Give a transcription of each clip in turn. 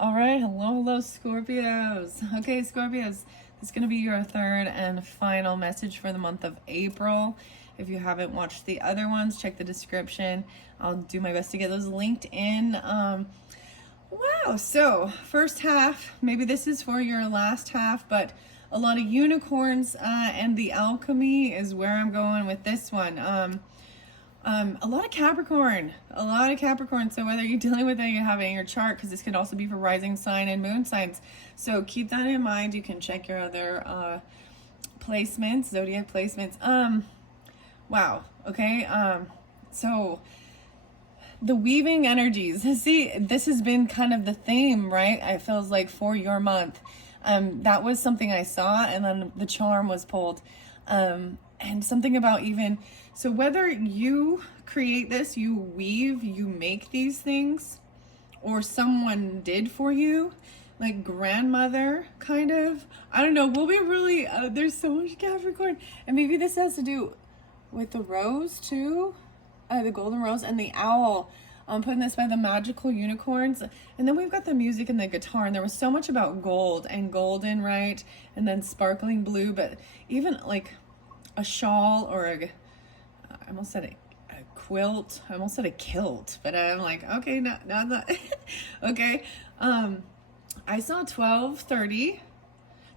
All right, hello, Scorpios. Okay, Scorpios, this is going to be your third and final message for the month of April. If you haven't watched the other ones, check the description. I'll do my best to get those linked in. Wow, so first half, maybe this is for your last half, but a lot of unicorns and the alchemy is where I'm going with this one. A lot of Capricorn, So whether you're dealing with it, you have it in your chart, because this could also be for rising sign and moon signs. So keep that in mind. You can check your other placements, zodiac placements. Wow. Okay. So the weaving energies. See, this has been kind of the theme, right? It feels like for your month. That was something I saw, and then the charm was pulled. And something about even, so whether you create this, you weave, you make these things, or someone did for you, like grandmother kind of, I don't know, we'll be really, there's so much Capricorn, and maybe this has to do with the rose too, the golden rose and the owl. I'm putting this by the Magical Unicorns. And then we've got the music and the guitar, and there was so much about gold and golden, right? And then sparkling blue, but even like a shawl or I almost said a quilt. I almost said a kilt, but I'm like, okay, not that. Okay. I saw 1230.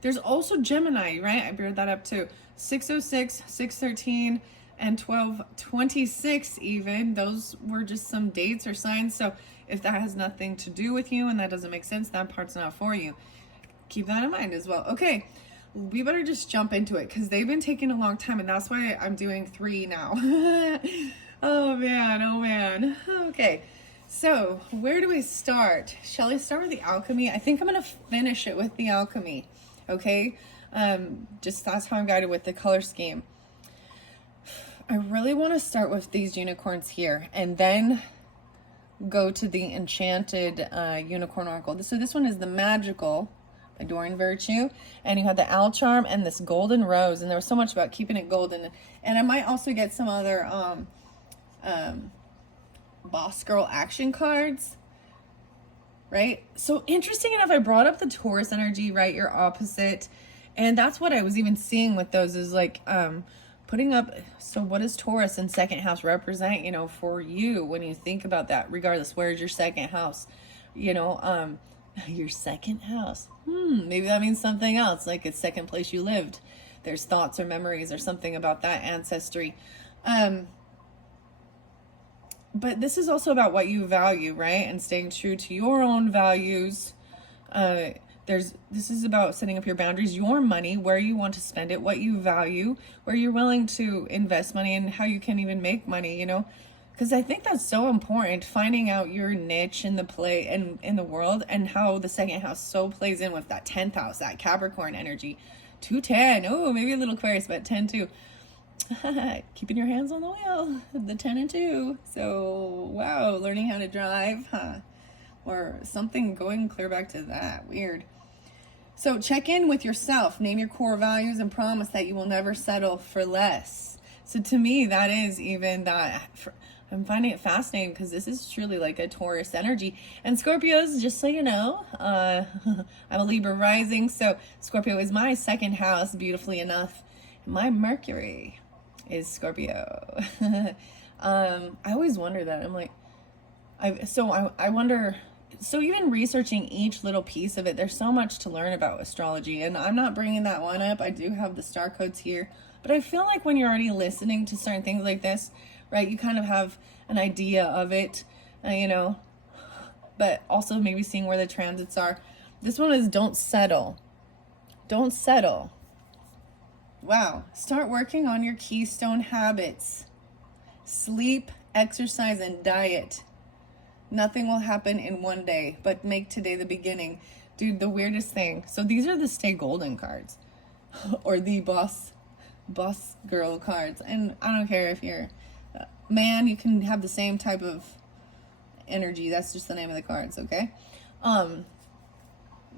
There's also Gemini, right? I brought that up too. 606, 613, and 1226 even. Those were just some dates or signs. So if that has nothing to do with you and that doesn't make sense, that part's not for you. Keep that in mind as well. Okay. We better just jump into it, because they've been taking a long time, and that's why I'm doing 3 now. Oh man. Okay, so where do we start? Shall I start with the alchemy? I think I'm gonna finish it with the alchemy. Okay, just that's how I'm guided with the color scheme. I really want to start with these unicorns here, and then go to the enchanted unicorn oracle. So this one is the magical Adoring Virtue, and you had the owl charm and this golden rose, and there was so much about keeping it golden. And I might also get some other boss girl action cards, right? So interesting enough, I brought up the Taurus energy, right? Your opposite, and that's what I was even seeing with those is like putting up. So what does Taurus in second house represent, for you when you think about that? Regardless, where's your second house? Your second house. Maybe that means something else, like it's second place you lived. There's thoughts or memories or something about that ancestry. But this is also about what you value, right? And staying true to your own values. This is about setting up your boundaries, your money, where you want to spend it, what you value, where you're willing to invest money, and how you can even make money, because I think that's so important, finding out your niche in the play and in the world, and how the second house so plays in with that 10th house, that Capricorn energy. 210, oh, maybe a little Aquarius, but 10 too. Keeping your hands on the wheel, the 10 and 2. So, wow, learning how to drive, or something, going clear back to that. Weird. So check in with yourself, name your core values, and promise that you will never settle for less. So to me, that is even that. I'm finding it fascinating, because this is truly like a Taurus energy. And Scorpios, just so you know, I'm a Libra rising, so Scorpio is my second house, beautifully enough. My Mercury is Scorpio. I always wonder that. I'm like, I wonder, so even researching each little piece of it, there's so much to learn about astrology, and I'm not bringing that one up. I do have the star codes here, but I feel like when you're already listening to certain things like this, right, you kind of have an idea of it, but also maybe seeing where the transits are. This one is don't settle. Don't settle. Wow. Start working on your keystone habits. Sleep, exercise, and diet. Nothing will happen in one day, but make today the beginning. Dude, the weirdest thing. So these are the Stay Golden cards, or the boss girl cards. And I don't care if you're man, you can have the same type of energy. That's just the name of the cards, okay?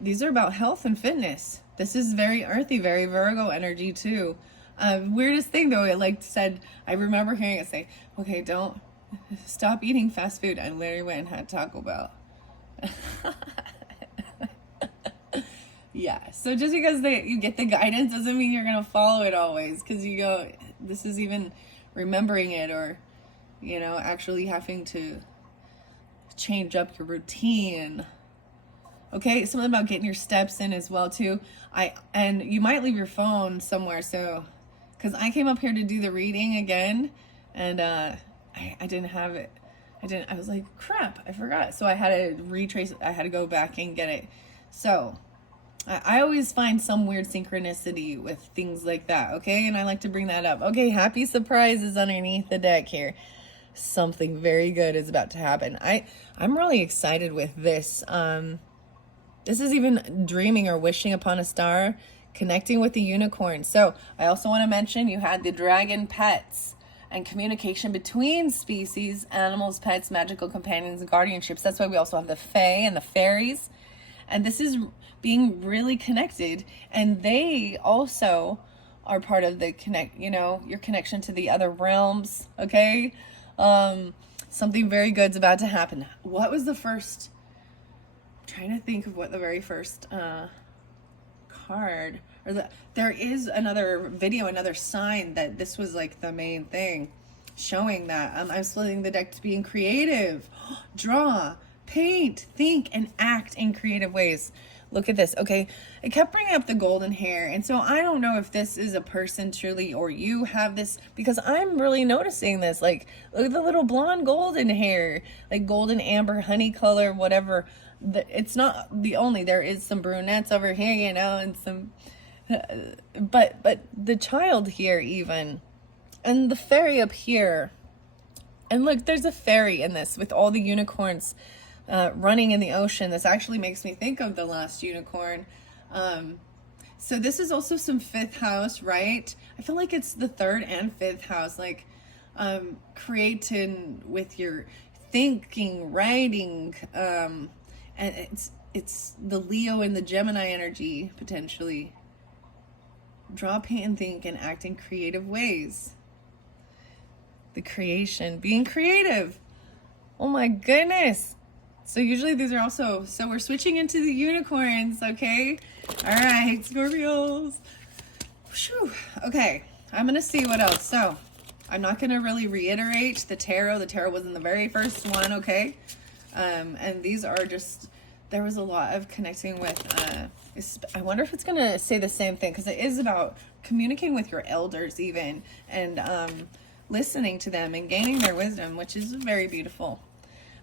These are about health and fitness. This is very earthy, very Virgo energy too. Weirdest thing though, it like said, I remember hearing it say, okay, don't stop eating fast food. I literally went and had Taco Bell. Yeah. So just because you get the guidance doesn't mean you're gonna follow it always. Because you go, this is even remembering it, or actually having to change up your routine. Okay, something about getting your steps in as well too. And you might leave your phone somewhere, so because I came up here to do the reading again, and I didn't have it. I was like, crap, I forgot. So I had to retrace. I had to go back and get it. So I always find some weird synchronicity with things like that. Okay, and I like to bring that up. Okay, happy surprises underneath the deck here. Something very good is about to happen. I'm really excited with this. This is even dreaming or wishing upon a star, connecting with the unicorn. So I also want to mention you had the dragon pets and communication between species, animals, pets, magical companions, and guardianships. That's why we also have the fae and the fairies. And this is being really connected. And they also are part of the your connection to the other realms. Okay. Something very good's about to happen. What was the first? I'm trying to think of what the very first card, there is another video, another sign that this was like the main thing, showing that I'm splitting the deck to being creative, draw, paint, think, and act in creative ways. Look at this. Okay, it kept bringing up the golden hair, and so I don't know if this is a person truly or you have this, because I'm really noticing this. Like, look at the little blonde golden hair, like golden amber honey color, whatever. It's not the only. There is some brunettes over here, and some, but the child here even, and the fairy up here, and look, there's a fairy in this with all the unicorns. Running in the ocean. This actually makes me think of the last unicorn. So this is also some fifth house, right? I feel like it's the third and fifth house, like creating with your thinking, writing, and it's the Leo and the Gemini energy potentially. Draw, paint, and think, and act in creative ways. The creation, being creative. Oh my goodness. So usually these are also, so we're switching into the unicorns, okay? All right, Scorpios. Whew. Okay, I'm going to see what else. So I'm not going to really reiterate the tarot. The tarot was in the very first one, okay? And these are just, there was a lot of connecting with, I wonder if it's going to say the same thing, because it is about communicating with your elders even, and listening to them and gaining their wisdom, which is very beautiful.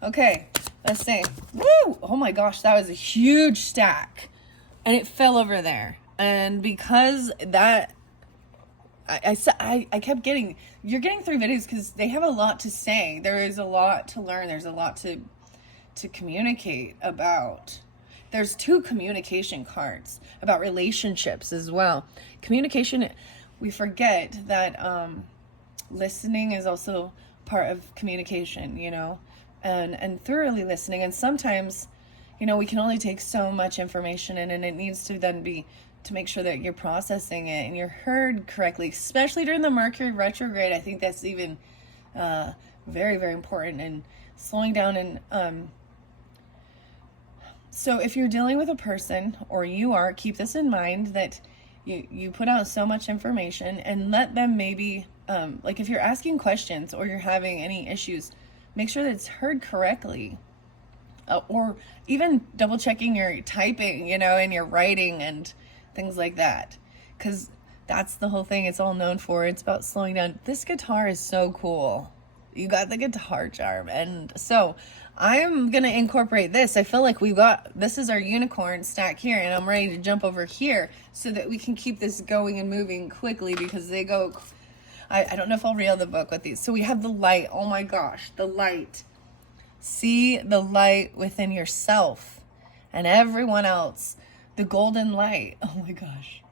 Okay, let's see. Woo! Oh my gosh, that was a huge stack. And it fell over there. And because that, I kept getting, you're getting 3 videos because they have a lot to say. There is a lot to learn. There's a lot to communicate about. There's 2 communication cards about relationships as well. Communication, we forget that listening is also part of communication, and thoroughly listening. And sometimes, we can only take so much information in, and it needs to then be to make sure that you're processing it and you're heard correctly, especially during the Mercury retrograde. I think that's even very, very important, and slowing down. And so if you're dealing with a person, or you are, keep this in mind, that you put out so much information, and let them maybe, like if you're asking questions or you're having any issues, make sure that it's heard correctly, or even double checking your typing, and your writing and things like that, because that's the whole thing it's all known for. It's about slowing down. This guitar is so cool. You got the guitar charm, and so I'm gonna incorporate this. I feel like this is our unicorn stack here, and I'm ready to jump over here so that we can keep this going and moving quickly, because they go. I don't know if I'll reel the book with these. So we have the light. Oh my gosh, the light. See the light within yourself and everyone else. The golden light. Oh my gosh.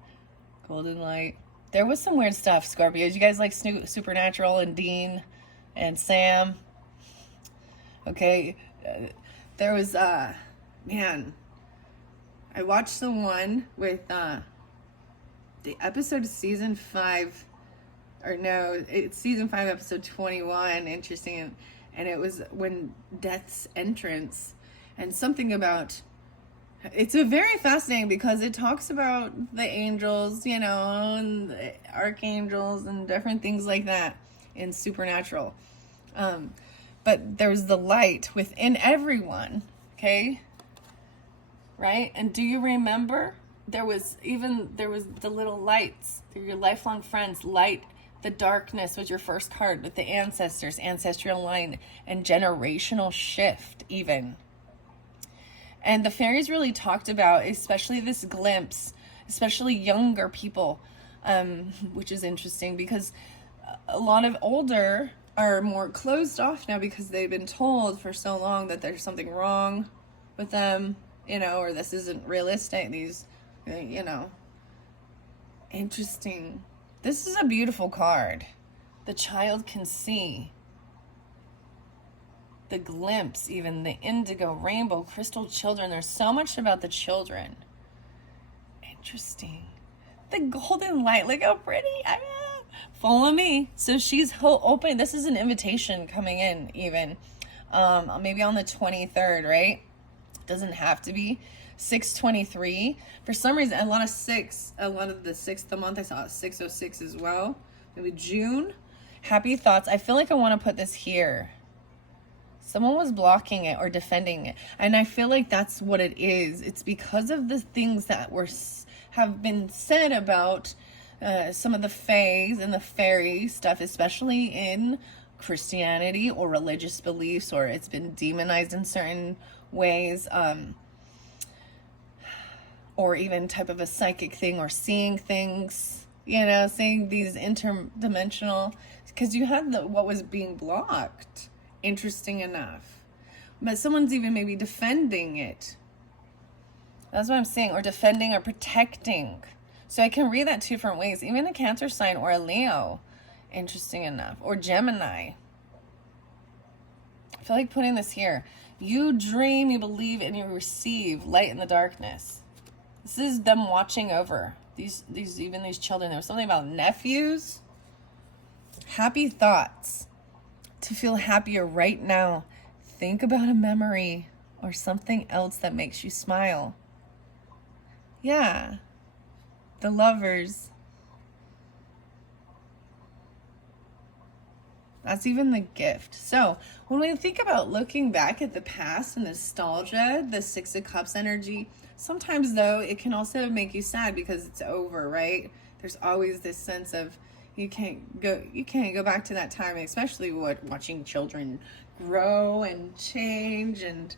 Golden light. There was some weird stuff, Scorpios. You guys like Supernatural and Dean and Sam? Okay. There was, man. I watched the one with the episode of season 5. Or no, it's season 5, episode 21. Interesting. And it was when Death's entrance, and something about It's a very fascinating because it talks about the angels, you know, and the archangels and different things like that in supernatural. But there's the light within everyone, okay? Right? And do you remember there was the little lights. They're your lifelong friends. Light the darkness was your first card with the ancestors, ancestral line, and generational shift even. And the fairies really talked about, especially this glimpse, especially younger people, which is interesting because a lot of older are more closed off now because they've been told for so long that there's something wrong with them, you know, or this isn't realistic. These, you know, interesting. This is a beautiful card. The child can see. The glimpse, even the indigo, rainbow, crystal children. There's so much about the children. Interesting. The golden light. Look how pretty. Follow me. So she's open. This is an invitation coming in even. Maybe on the 23rd, right? Doesn't have to be. 6/23. For some reason, a lot of the 6th of the month, I saw 6/06 as well. Maybe June. Happy thoughts. I feel like I want to put this here. Someone was blocking it or defending it. And I feel like that's what it is. It's because of the things that have been said about some of the fays and the fairy stuff, especially in Christianity or religious beliefs, or it's been demonized in certain ways, or even type of a psychic thing or seeing things, you know, seeing these interdimensional, because you had what was being blocked. Interesting enough. But someone's even maybe defending it. That's what I'm saying. Or defending or protecting. So I can read that two different ways. Even a Cancer sign or a Leo. Interesting enough. Or Gemini. I feel like putting this here. You dream, you believe, and you receive light in the darkness. This is them watching over these children. There was something about nephews. Happy thoughts. To feel happier right now, think about a memory or something else that makes you smile. Yeah, the Lovers. That's even the Gift. So when we think about looking back at the past and nostalgia, the 6 of Cups energy, sometimes though it can also make you sad because it's over, right? There's always this sense of you can't go back to that time, especially watching children grow and change, and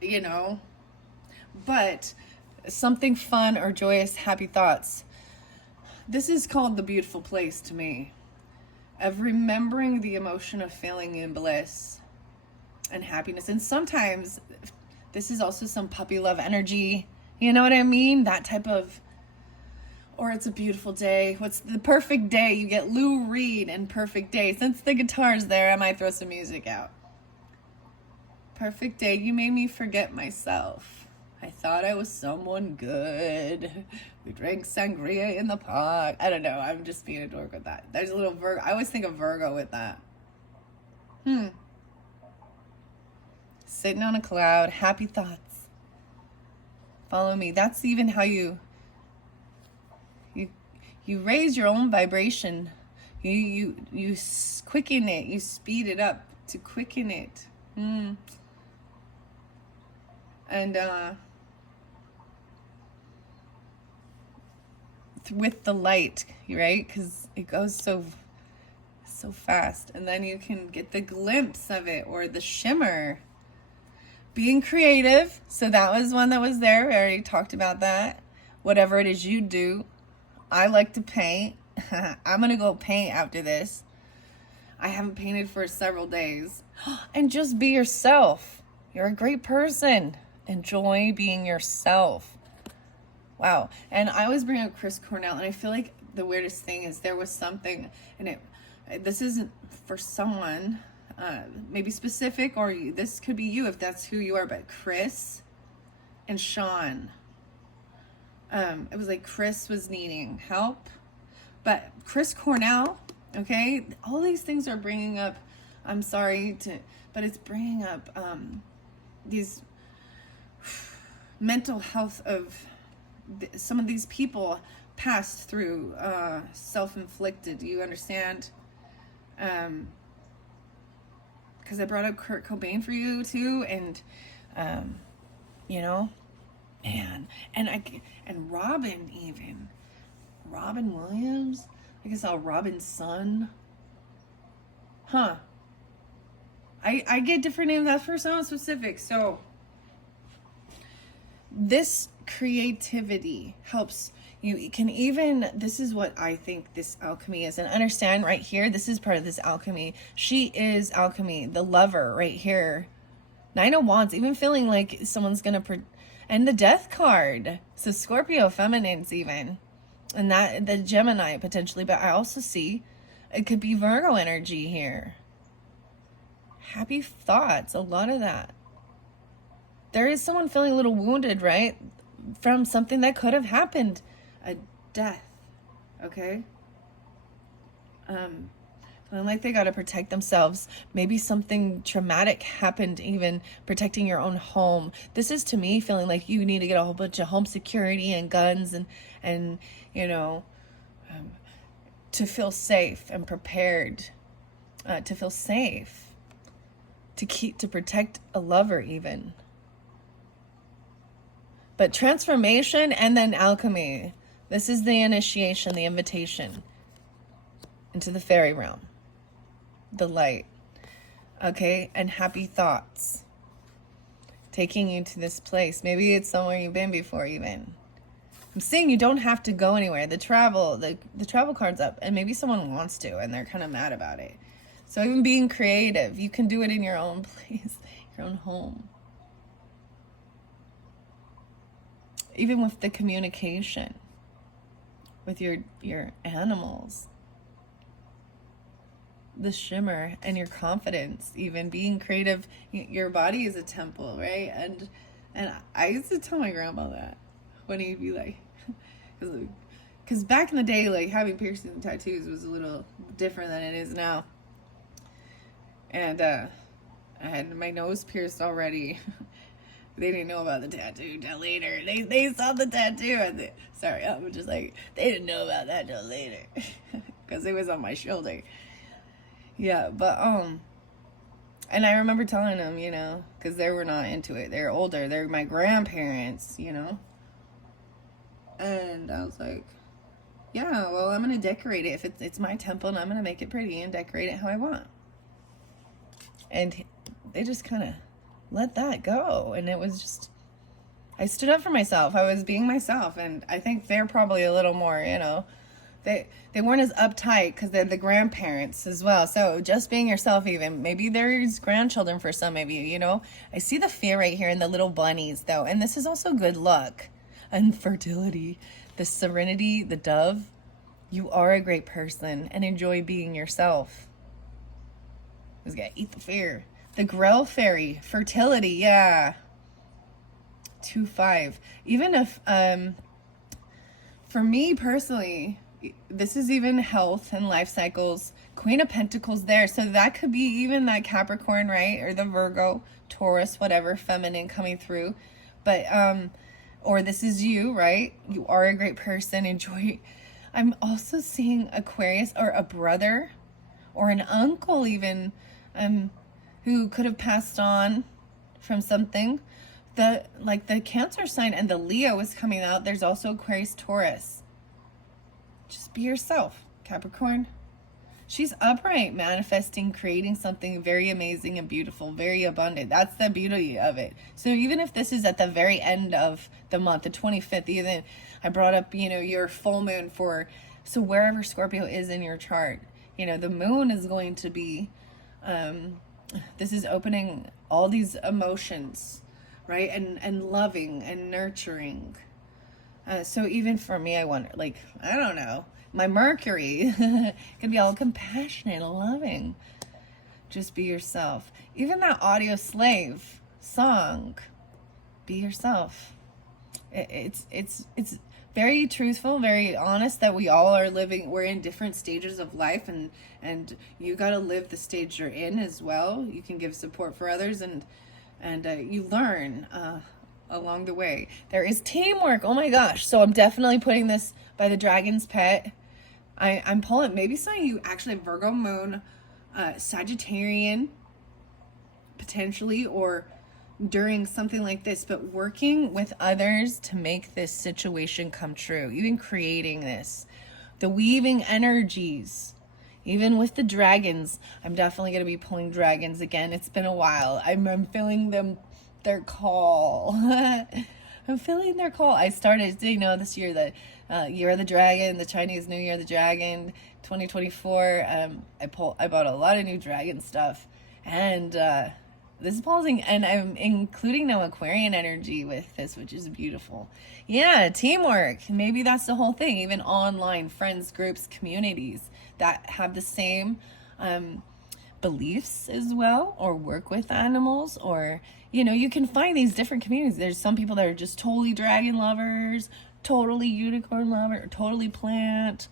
you know. But something fun or joyous, happy thoughts. This is called the beautiful place to me, of remembering the emotion of feeling in bliss and happiness. And sometimes this is also some puppy love energy. You know what I mean? That type of. Or it's a beautiful day. What's the perfect day? You get Lou Reed and Perfect Day. Since the guitar's there, I might throw some music out. Perfect day. You made me forget myself. I thought I was someone good. We drank sangria in the park. I don't know. I'm just being a dork with that. There's a little Virgo. I always think of Virgo with that. Sitting on a cloud. Happy thoughts. Follow me. That's even how you raise your own vibration. You quicken it. You speed it up to quicken it. And with the light, right? Because it goes so fast. And then you can get the glimpse of it or the shimmer. Being creative. So that was one that was there. We already talked about that. Whatever it is you do. I like to paint. I'm going to go paint after this. I haven't painted for several days. And just be yourself. You're a great person. Enjoy being yourself. Wow. And I always bring up Chris Cornell, and I feel like the weirdest thing is there was something, and this isn't for someone, maybe specific, or this could be you if that's who you are, but Chris and Sean. It was like Chris was needing help, but Chris Cornell, okay, all these things are bringing up, I'm sorry but it's bringing up these mental health of some of these people passed through self-inflicted. Do you understand? Because I brought up Kurt Cobain for you too, and you know, and Robin, even Robin Williams. I guess I'll Robin's son. Huh. I get different names. That's for someone specific. So this creativity helps you. Can even, this is what I think this alchemy is. And understand right here, this is part of this alchemy. She is alchemy, the lover right here. Nine of Wands, even feeling like someone's going to, and the death card. So Scorpio feminines even. And that, the Gemini potentially. But I also see it could be Virgo energy here. Happy thoughts, a lot of that. There is someone feeling a little wounded, right? From something that could have happened. A death, okay? Feeling like they got to protect themselves. Maybe something traumatic happened, even protecting your own home. This is, to me, feeling like you need to get a whole bunch of home security and guns and you know, to feel safe and prepared, to feel safe. To protect a lover even. But transformation and then alchemy. This is the initiation, the invitation into the fairy realm. The light. Okay, and happy thoughts. Taking you to this place. Maybe it's somewhere you've been before even. I'm saying you don't have to go anywhere. The travel card's up, and maybe someone wants to and they're kind of mad about it. So even being creative, you can do it in your own place, your own home. Even with the communication with your animals. The shimmer and your confidence, even being creative. Your body is a temple, right? And I used to tell my grandma that when he'd be like, because back in the day, like having piercings and tattoos was a little different than it is now. And I had my nose pierced already. They didn't know about the tattoo till later. They saw the tattoo and sorry, I'm just like, they didn't know about that till later. Because it was on my shoulder. Yeah, but and I remember telling them, you know, because they were not into it. They're older. They're my grandparents, you know. And I was like, yeah, well, I'm gonna decorate it. If it's my temple, and I'm gonna make it pretty and decorate it how I want. And they just kind of let that go. And it was just, I stood up for myself. I was being myself. And I think they're probably a little more, you know, they weren't as uptight because they're the grandparents as well. So just being yourself even. Maybe there's grandchildren for some of you, you know. I see the fear right here in the little bunnies though. And this is also good luck and fertility. The serenity, the dove. You are a great person and enjoy being yourself. Just gotta eat the fear. The Grell Fairy, fertility, yeah. 2-5. Even if, for me personally, this is even health and life cycles. Queen of Pentacles there. So that could be even that Capricorn, right? Or the Virgo, Taurus, whatever, feminine coming through. But, or this is you, right? You are a great person. Enjoy. I'm also seeing Aquarius or a brother or an uncle even, who could have passed on from something. Like the Cancer sign and the Leo is coming out. There's also Aquarius, Taurus. Just be yourself, Capricorn. She's upright, manifesting, creating something very amazing and beautiful, very abundant. That's the beauty of it. So even if this is at the very end of the month, the 25th, even I brought up, you know, your full moon for, so wherever Scorpio is in your chart, you know, the moon is going to be, this is opening all these emotions, right? And loving and nurturing. So even for me, I wonder, like, I don't know, my Mercury can be all compassionate and loving. Just be yourself. Even that Audio Slave song, be yourself. It's very truthful, very honest that we all are living, we're in different stages of life, and you got to live the stage you're in as well. You can give support for others, and you learn along the way. There is teamwork. Oh my gosh. So I'm definitely putting this by the dragon's pet. I'm pulling, maybe some of you actually have Virgo moon, Sagittarian, potentially, or during something like this, but working with others to make this situation come true, even creating this, the weaving energies, even with the dragons. I'm definitely going to be pulling dragons again. It's been a while. I'm feeling their call. I'm feeling their call. I started, this year, the Year of the Dragon, the Chinese New Year of the Dragon, 2024. I bought a lot of new dragon stuff, and this is pulsing, and I'm including no Aquarian energy with this, which is beautiful. Yeah, teamwork. Maybe that's the whole thing. Even online friends, groups, communities that have the same beliefs as well, or work with animals, or you can find these different communities. There's some people that are just totally dragon lovers, totally unicorn lover, totally plant,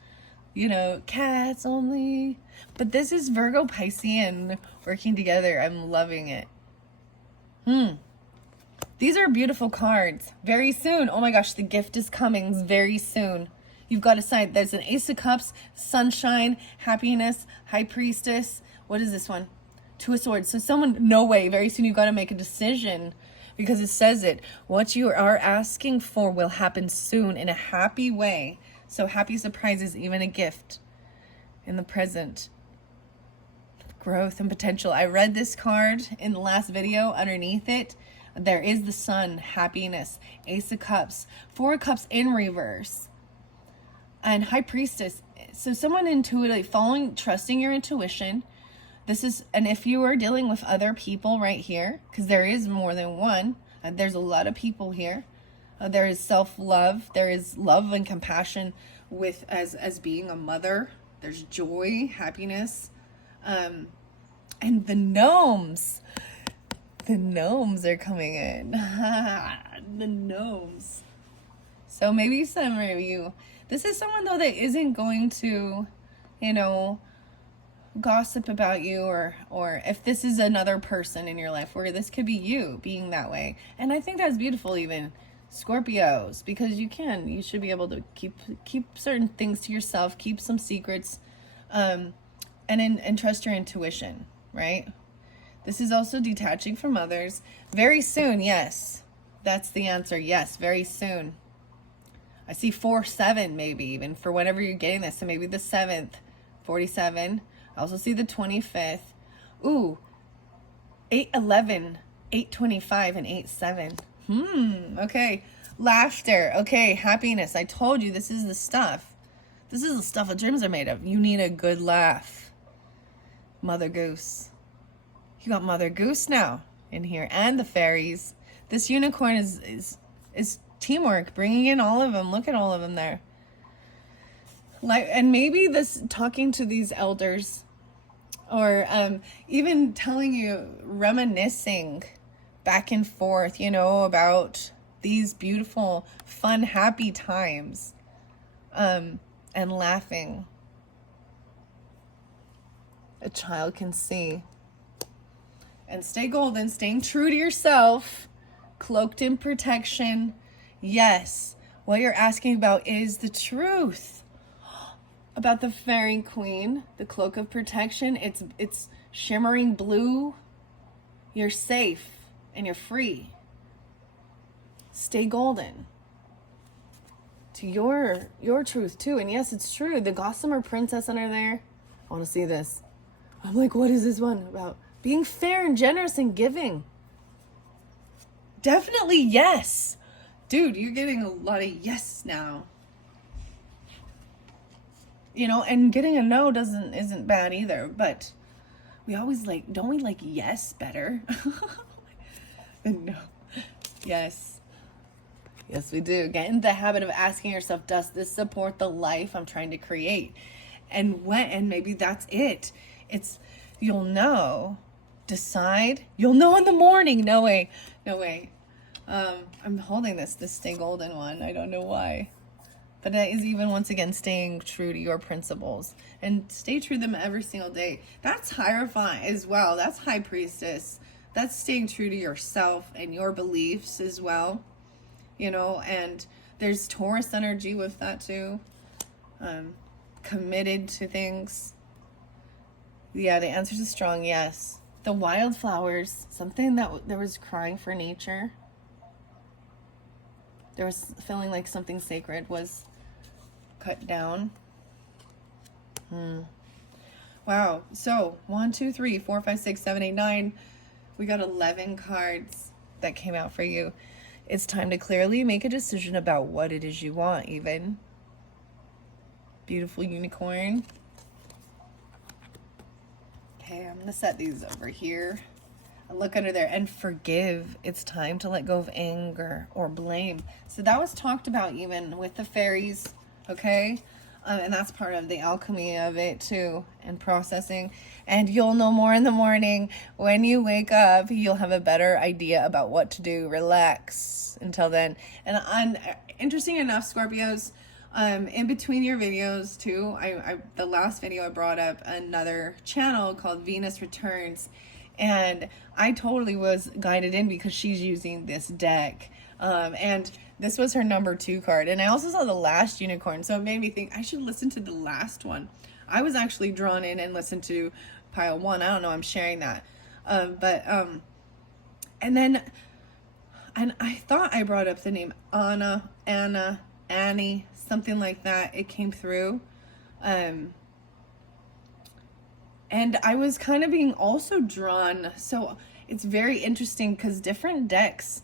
cats only. But this is Virgo Piscean working together. I'm loving it. These are beautiful cards. Very soon. Oh my gosh, the gift is coming very soon. You've got a sign. There's an Ace of Cups, Sunshine, Happiness, High Priestess. What is this one? Two of Swords. So someone, no way, very soon you've got to make a decision, because it says it. What you are asking for will happen soon in a happy way. So happy surprises, even a gift in the present. Growth and potential. I read this card in the last video. Underneath it, there is the Sun, happiness, Ace of Cups, Four of Cups in reverse, and High Priestess. So someone intuitively trusting your intuition. This is, and if you are dealing with other people right here, because there is more than one, there's a lot of people here. There is self-love. There is love and compassion with as being a mother. There's joy, happiness, and the gnomes. The gnomes are coming in. The gnomes. So maybe some of you, this is someone though that isn't going to, gossip about you, or if this is another person in your life, where this could be you being that way. And I think that's beautiful, even Scorpios, because you should be able to keep certain things to yourself, keep some secrets, and trust your intuition, right? This is also detaching from others. Very soon, yes. That's the answer. Yes, very soon. I see 4-7 maybe, even for whenever you're getting this. So maybe the 7th, 47. I also see the 25th. Ooh, 8-11, 8-25, and 8-7. Okay. Laughter. Okay, happiness. I told you this is the stuff. This is the stuff that dreams are made of. You need a good laugh. Mother Goose. You got Mother Goose now in here, and the fairies. This unicorn is teamwork, bringing in all of them. Look at all of them there. And maybe this talking to these elders, or even telling you, reminiscing back and forth, about these beautiful, fun, happy times, and laughing. A child can see. And stay golden, staying true to yourself, cloaked in protection. Yes, what you're asking about is the truth about the fairy queen, the cloak of protection. It's shimmering blue. You're safe and you're free. Stay golden to your truth too. And yes, it's true. The Gossamer Princess under there. I want to see this. I'm like, what is this one about? Being fair and generous and giving. Definitely yes. Dude, you're getting a lot of yes now. And getting a no isn't bad either, but we always don't we like yes better? No. Yes. Yes, we do. Get in the habit of asking yourself, does this support the life I'm trying to create? And maybe that's it. You'll know. Decide. You'll know in the morning. No way. I'm holding this Stay Golden one. I don't know why. But that is even, once again, staying true to your principles. And stay true to them every single day. That's Hierophant as well. That's High Priestess. that's staying true to yourself and your beliefs as well, you know. And there's Taurus energy with that too. Committed to things. Yeah, the answer is strong, yes. The wildflowers, something that there was crying for nature. There was feeling like something sacred was cut down. Wow. So 1, 2, 3, 4, 5, 6, 7, 8, 9. We got 11 cards that came out for you. It's time to clearly make a decision about what it is you want, even. Beautiful unicorn. Okay, I'm going to set these over here. And look under there. And forgive. It's time to let go of anger or blame. So that was talked about even with the fairies. Okay? And that's part of the alchemy of it too, and processing. And you'll know more in the morning. When you wake up, you'll have a better idea about what to do. Relax until then. And interesting enough, Scorpios, in between your videos too, the last video I brought up another channel called Venus Returns, and I totally was guided in because she's using this deck. And this was her number 2 card. And I also saw the last unicorn, so it made me think I should listen to the last one. I was actually drawn in and listened to pile 1. I don't know, I'm sharing that. And I thought I brought up the name Anna, Annie, something like that. It came through. And I was kind of being also drawn. So it's very interesting because different decks...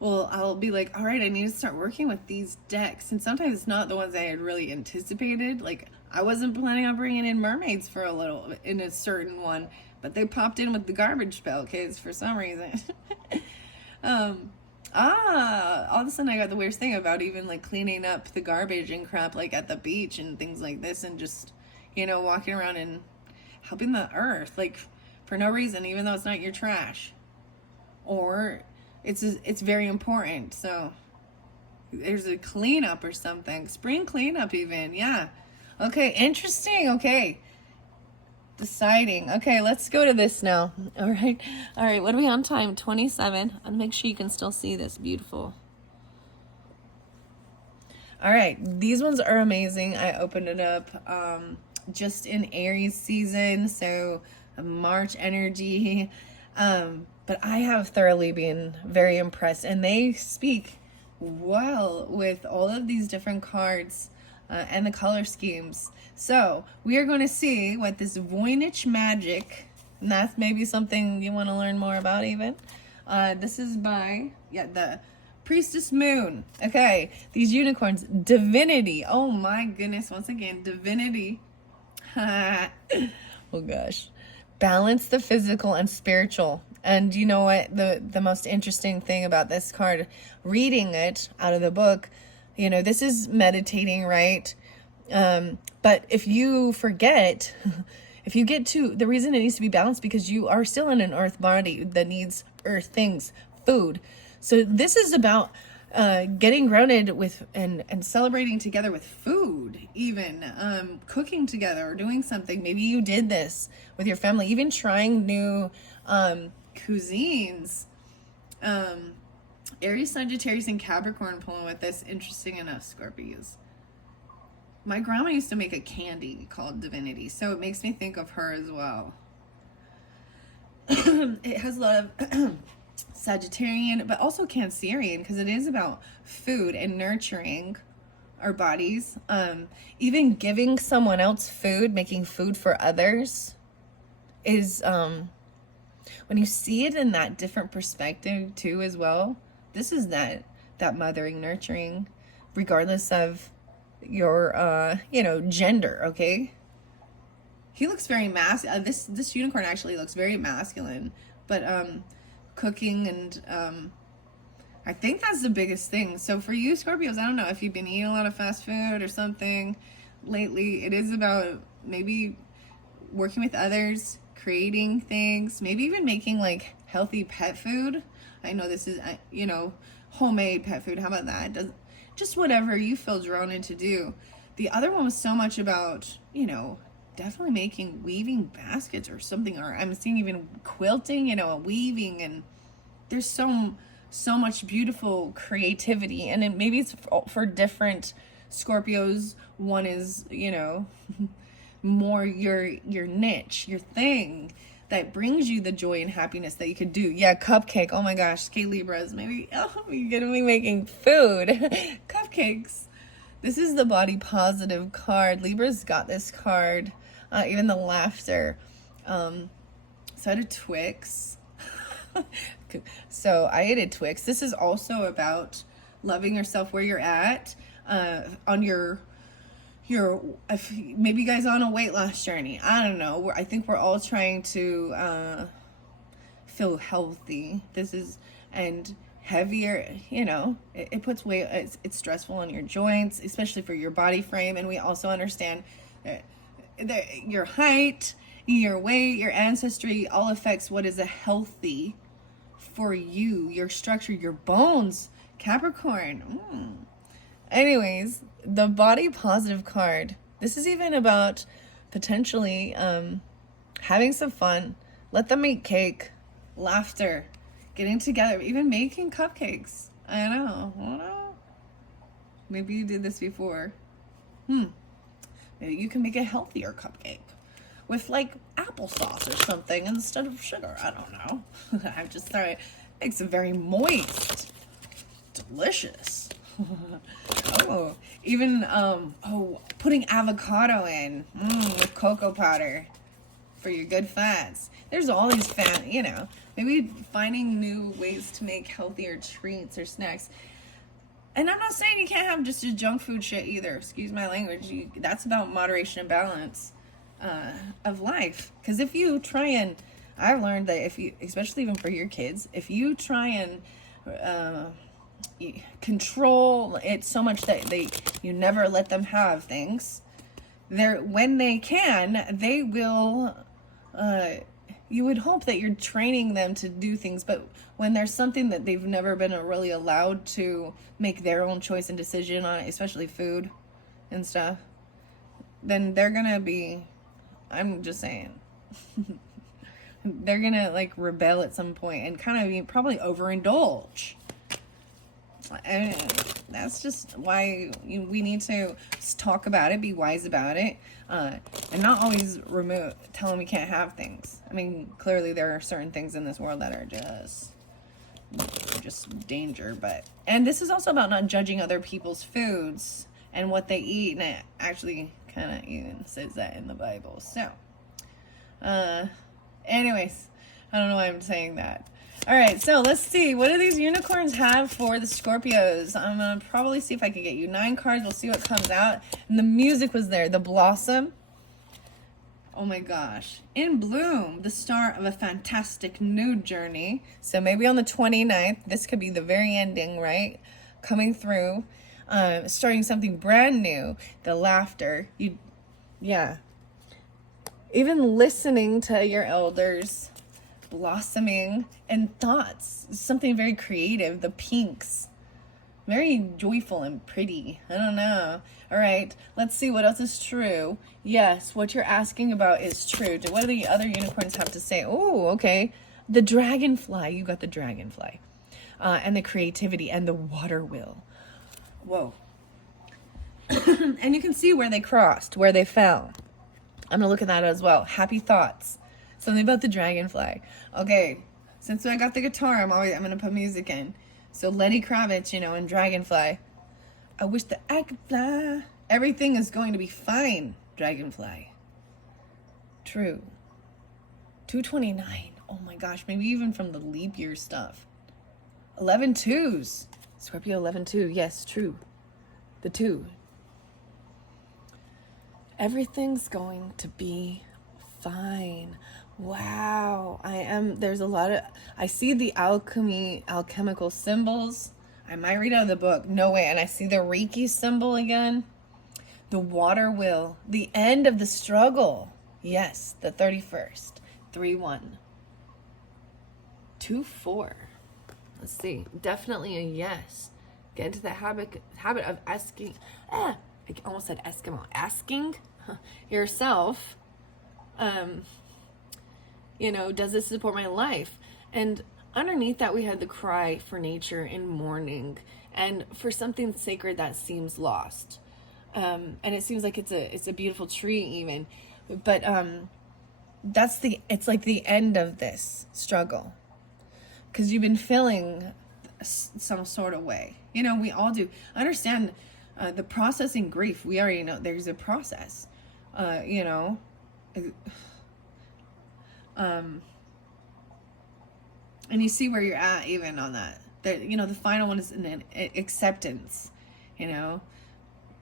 Well, I'll be like, all right, I need to start working with these decks. And sometimes it's not the ones I had really anticipated. Like, I wasn't planning on bringing in mermaids for a little, in a certain one. But they popped in with the garbage spell kids for some reason. All of a sudden I got the weirdest thing about even, like, cleaning up the garbage and crap, like, at the beach and things like this. And just, you know, walking around and helping the earth, like, for no reason, even though it's not your trash. Or... It's very important. So there's a cleanup or something. Spring cleanup even. Yeah. Okay. Interesting. Okay. Deciding. Okay. Let's go to this now. All right. All right. What are we on time? 27. I'll make sure you can still see this. Beautiful. All right. These ones are amazing. I opened it up just in Aries season. So March energy. But I have thoroughly been very impressed, and they speak well with all of these different cards and the color schemes. So we are going to see what this Voynich magic, and that's maybe something you want to learn more about even. This is by, the Priestess Moon. Okay, these unicorns, divinity. Oh my goodness, once again, divinity. Oh gosh. Balance the physical and spiritual. And you know what, the most interesting thing about this card, reading it out of the book, you know, this is meditating, right? But if you forget, if you get to, the reason it needs to be balanced because you are still in an earth body that needs earth things, food. So this is about getting grounded with and celebrating together with food, even cooking together or doing something. Maybe you did this with your family, even trying new cuisines. Aries, Sagittarius, and Capricorn pulling with this. Interesting enough, Scorpios. My grandma used to make a candy called Divinity, so it makes me think of her as well. It has a lot of Sagittarian, but also Cancerian, because it is about food and nurturing our bodies. Even giving someone else food, making food for others is, when you see it in that different perspective too as well, this is that mothering, nurturing, regardless of your, gender, okay? He looks very masculine. This unicorn actually looks very masculine, but, cooking and, I think that's the biggest thing. So for you, Scorpios, I don't know if you've been eating a lot of fast food or something lately. It is about maybe working with others, creating things, maybe even making like healthy pet food. I know this is, homemade pet food. How about that? Just whatever you feel drawn in to do. The other one was so much about, definitely making weaving baskets or something, or I'm seeing even quilting, you know, weaving, and there's so much beautiful creativity. And maybe it's for different Scorpios. One is, you know, more your niche, your thing that brings you the joy and happiness that you could do. Yeah, cupcake. Oh my gosh, Skate Libras. Maybe, oh, you're gonna be making food. Cupcakes. This is the body positive card. Libra's got this card. Even the laughter. So I had a Twix. So I ate a Twix. This is also about loving yourself where you're at. On your maybe you guys on a weight loss journey. I don't know. I think we're all trying to feel healthy. And heavier, you know, it puts weight. It's stressful on your joints, especially for your body frame. And we also understand that your height, your weight, your ancestry all affects what is a healthy for you, your structure, your bones. Capricorn. Anyways, the body positive card. This is even about potentially having some fun. Let them make cake, laughter, getting together, even making cupcakes. I know. Maybe you did this before. Maybe you can make a healthier cupcake with like applesauce or something instead of sugar. I don't know. I'm just sorry. It makes it very moist. Delicious. Oh, even putting avocado in with cocoa powder for your good fats. There's all these fat, you know, maybe finding new ways to make healthier treats or snacks. And I'm not saying you can't have just a junk food shit either. Excuse my language. That's about moderation and balance of life. Because if you try and, I've learned that if you, especially even for your kids, if you try and control it so much that you never let them have things, when they can, they will, you would hope that you're training them to do things, but when there's something that they've never been really allowed to make their own choice and decision on, especially food and stuff, then they're gonna be, I'm just saying, they're gonna like rebel at some point and kind of probably overindulge. And that's just why we need to talk about it, be wise about it, and not always tell them we can't have things. I mean, clearly there are certain things in this world that are just danger, and this is also about not judging other people's foods and what they eat, and it actually kind of even says that in the Bible. So, anyways, I don't know why I'm saying that. All right, so let's see. What do these unicorns have for the Scorpios? I'm going to probably see if I can get you 9 cards. We'll see what comes out. And the music was there. The Blossom. Oh my gosh. In Bloom, the start of a fantastic new journey. So maybe on the 29th, this could be the very ending, right? Coming through. Starting something brand new. The laughter. Yeah. Even listening to your elders. Blossoming and thoughts, something very creative. The pinks, very joyful and pretty. I don't know. All right, let's see what else is true. Yes, what you're asking about is true. What do the other unicorns have to say? Oh, okay. The dragonfly. You got the dragonfly, and the creativity and the water wheel. Whoa. And you can see where they crossed, where they fell. I'm gonna look at that as well. Happy thoughts. Something about the dragonfly. Okay, since I got the guitar, I'm gonna put music in. So Lenny Kravitz, you know, and Dragonfly. I wish that I could fly. Everything is going to be fine, Dragonfly. True. 229. Oh my gosh, maybe even from the leap year stuff. 11 twos. Scorpio 11-2. Yes, true. The 2. Everything's going to be fine. Wow. There's a lot of, I see the alchemical symbols. I might read out of the book. No way. And I see the Reiki symbol again. The water wheel. The end of the struggle. Yes, the 31st. 3-1. 2-4. Let's see. Definitely a yes. Get into the habit of asking. I almost said Eskimo. Asking yourself You know, does this support my life? And underneath that, we had the cry for nature and mourning, and for something sacred that seems lost. And it seems like it's a beautiful tree even, but it's like the end of this struggle, because you've been feeling some sort of way. You know, we all do. Understand the processing grief. We already know there's a process. You know. And you see where you're at even on that. You know, the final one is an acceptance. You know,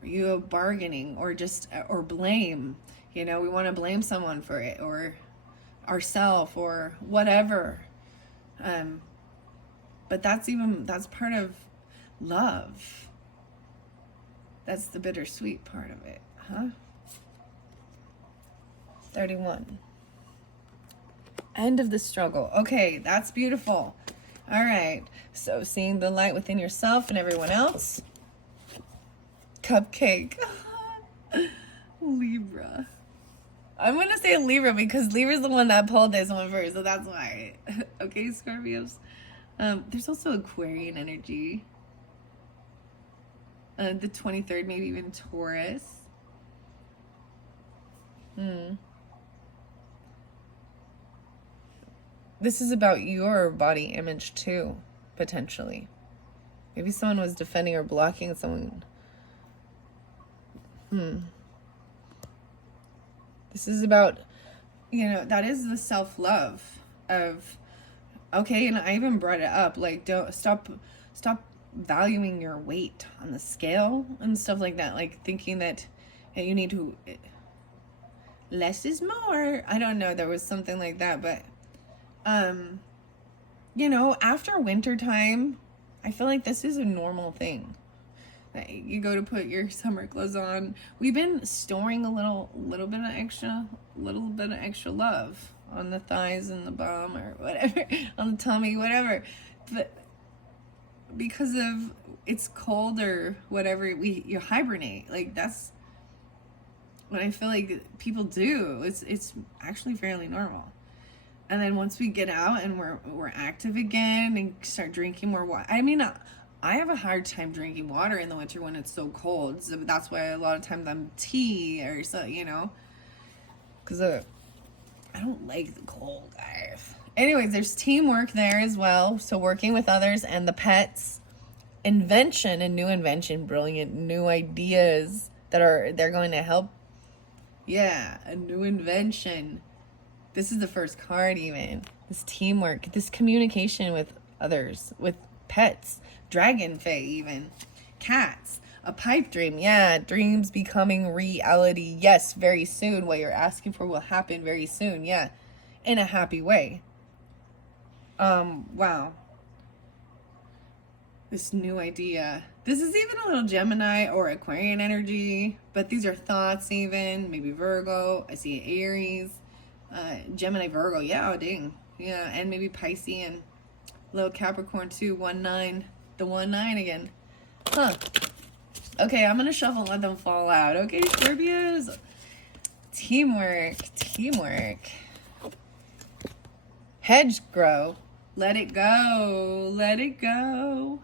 you bargaining or blame. You know, we want to blame someone for it, or ourselves, or whatever. But that's part of love. That's the bittersweet part of it, huh? 31. End of the struggle. Okay, that's beautiful. All right. So seeing the light within yourself and everyone else. Cupcake. Libra. I'm going to say Libra because Libra's the one that pulled this one first, so that's why. Okay, Scorpios. There's also Aquarian energy. The 23rd, maybe even Taurus. This is about your body image too, potentially. Maybe someone was defending or blocking someone. This is about, you know, that is the self-love of, okay, and I even brought it up, like, don't stop valuing your weight on the scale and stuff like that, like thinking that you need to, less is more. I don't know, there was something like that, but you know, after winter time, I feel like this is a normal thing. You go to put your summer clothes on. We've been storing a little bit of extra love on the thighs and the bum or whatever, on the tummy, whatever. But because of it's cold or whatever, you hibernate. Like that's what I feel like people do. It's actually fairly normal. And then once we get out and we're active again and start drinking more water. I mean, I have a hard time drinking water in the winter when it's so cold. So that's why a lot of times I'm tea or so, you know, because I don't like the cold, guys. Anyways, there's teamwork there as well. So working with others and the pets, invention, a new invention, brilliant new ideas they're going to help. Yeah, a new invention. This is the first card even. This teamwork, this communication with others, with pets, dragon fae even, cats, a pipe dream. Yeah, dreams becoming reality. Yes, very soon. What you're asking for will happen very soon. Yeah, in a happy way. Wow. This new idea. This is even a little Gemini or Aquarian energy, but these are thoughts even. Maybe Virgo. I see Aries. Gemini, Virgo, yeah, oh, dang, yeah, and maybe Pisces and little Capricorn too. 1-9, the 1-9 again, huh? Okay, I'm gonna shuffle and let them fall out. Okay, Scorpios, teamwork, hedge grow, let it go.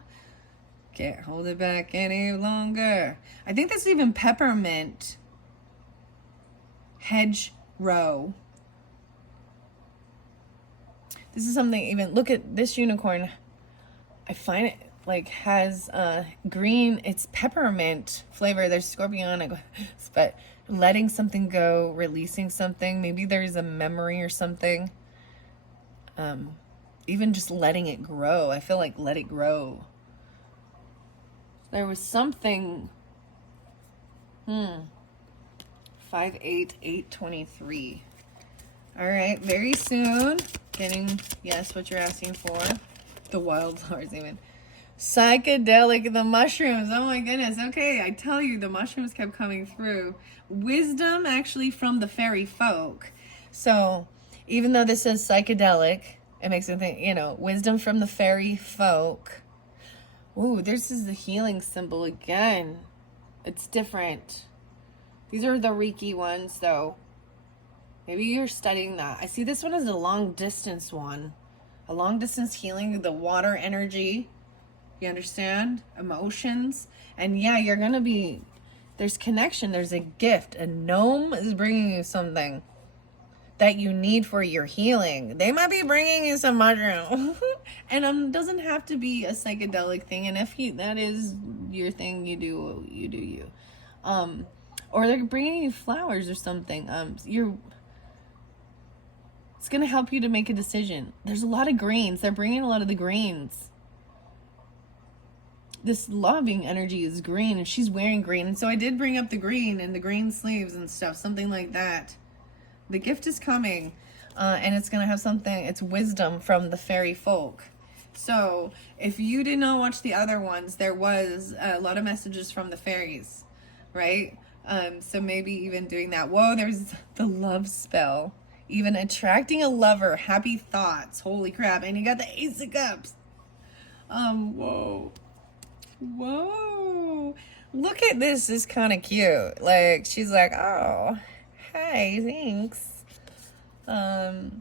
Can't hold it back any longer. I think this is even peppermint. Hedge row. This is something even, look at this unicorn. I find it like has green, it's peppermint flavor. There's scorpionic, but letting something go, releasing something. Maybe there's a memory or something. Even just letting it grow. I feel like let it grow. There was something, 5-8-8-23. All right, very soon. Getting, yes, what you're asking for. The wildflowers even. Psychedelic, the mushrooms. Oh my goodness. Okay, I tell you, the mushrooms kept coming through. Wisdom actually from the fairy folk. So even though this says psychedelic, it makes me think, you know, wisdom from the fairy folk. Ooh, this is the healing symbol again. It's different. These are the Reiki ones though. Maybe you're studying that. I see this one as a long distance one. A long distance healing, the water energy. You understand? Emotions. And yeah, you're going to be, there's connection. There's a gift. A gnome is bringing you something that you need for your healing. They might be bringing you some mushroom. And doesn't have to be a psychedelic thing. And if that is your thing, you do you. Or they're bringing you flowers or something. It's going to help you to make a decision. There's a lot of greens. They're bringing a lot of the greens. This loving energy is green, and she's wearing green. And so I did bring up the green and the green sleeves and stuff, something like that. The gift is coming, and it's going to have something, it's wisdom from the fairy folk. So if you did not watch the other ones, there was a lot of messages from the fairies, right? So maybe even doing that. Whoa, there's the love spell. Even attracting a lover, happy thoughts. Holy crap. And you got the Ace of Cups. Whoa. Look at this. This is kind of cute. Like, she's like, oh, hi, thanks. Oh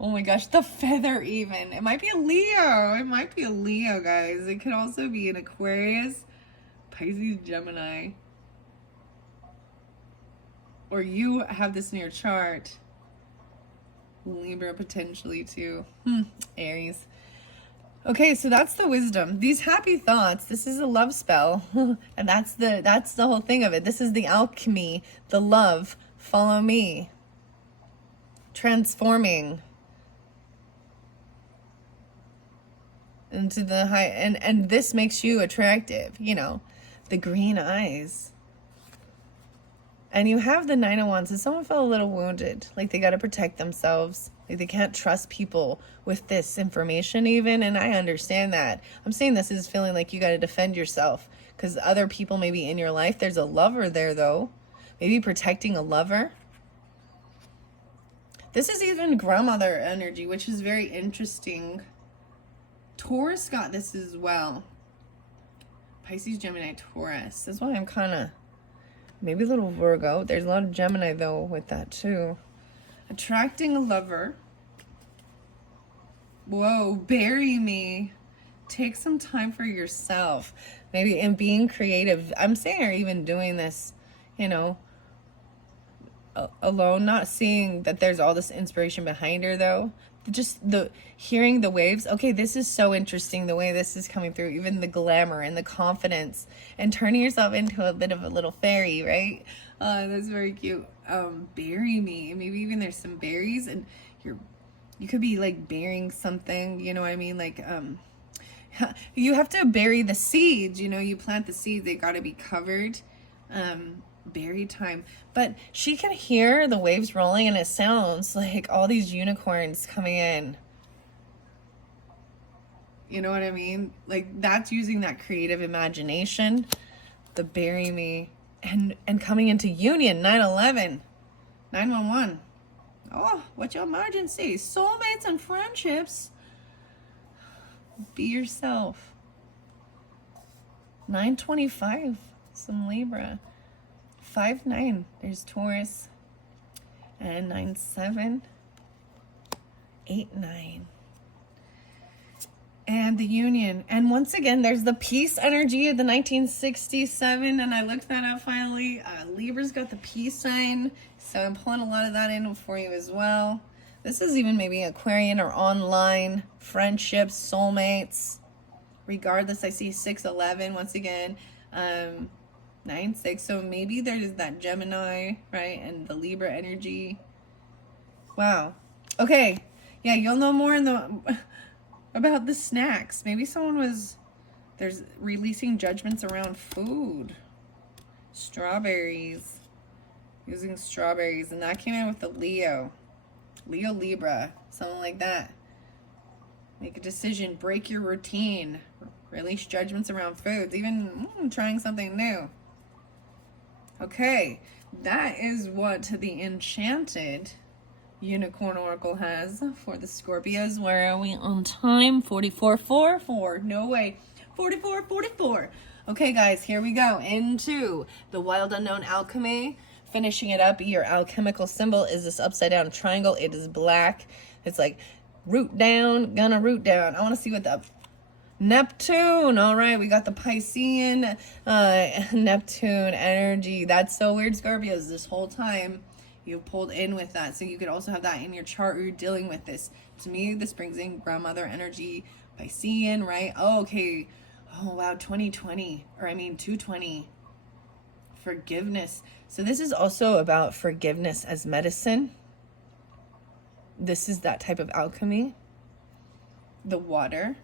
my gosh, the feather even. It might be a Leo. It might be a Leo, guys. It could also be an Aquarius, Pisces, Gemini. Or you have this in your chart. Libra potentially too. Aries. Okay, so that's the wisdom. These happy thoughts, this is a love spell. And that's the whole thing of it. This is the alchemy, the love. Follow me. Transforming into the high, and this makes you attractive, you know, the green eyes. And you have the Nine of Wands, and someone felt a little wounded, like they got to protect themselves, like they can't trust people with this information even, and I understand that. I'm saying this is feeling like you got to defend yourself, because other people may be in your life. There's a lover there, though. Maybe protecting a lover. This is even grandmother energy, which is very interesting. Taurus got this as well. Pisces, Gemini, Taurus. That's why I'm kind of, maybe a little Virgo. There's a lot of Gemini, though, with that, too. Attracting a lover. Whoa, bury me. Take some time for yourself. Maybe in being creative. I'm saying, or even doing this, you know, alone, not seeing that there's all this inspiration behind her, though. Just the hearing the waves. Okay, this is so interesting, the way this is coming through. Even the glamour and the confidence and turning yourself into a bit of a little fairy, right? That's very cute. Bury me. Maybe even there's some berries, and you could be like burying something, you know what I mean? Like you have to bury the seeds, you know, you plant the seeds, they got to be covered. Berry time. But she can hear the waves rolling, and it sounds like all these unicorns coming in. You know what I mean? Like, that's using that creative imagination. The bury me. And coming into union. 9/11. 9/11. Oh, what's your emergency? Soulmates and friendships. Be yourself. 9/25. Some Libra. 5/9, there's Taurus, and 9/7, 8/9, and the union. And once again, there's the peace energy of the 1967, and I looked that up finally. Libra's got the peace sign, so I'm pulling a lot of that in for you as well. This is even maybe Aquarian or online, friendships, soulmates. Regardless, I see 6/11 once again. 9/6, so maybe there's that Gemini, right, and the Libra energy. Wow. Okay, yeah, you'll know more about the snacks. Maybe there's releasing judgments around food. Strawberries. Using strawberries, and that came in with the Leo, Libra, something like that. Make a decision, break your routine, release judgments around foods, even trying something new. Okay, that is what the Enchanted Unicorn Oracle has for the Scorpios. Where are we on time? 44:44. No way. 44:44. Okay, guys, here we go into the Wild Unknown Alchemy. Finishing it up, your alchemical symbol is this upside down triangle. It is black. It's like root down, gonna root down. I want to see what the Neptune. All right, we got the Piscean Neptune energy. That's so weird, Scorpios. This whole time you pulled in with that. So you could also have that in your chart where you're dealing with this. To me, this brings in grandmother energy, Piscean, right? Oh, okay. Oh, wow, 2020. Or I mean, 220. Forgiveness. So this is also about forgiveness as medicine. This is that type of alchemy. The water.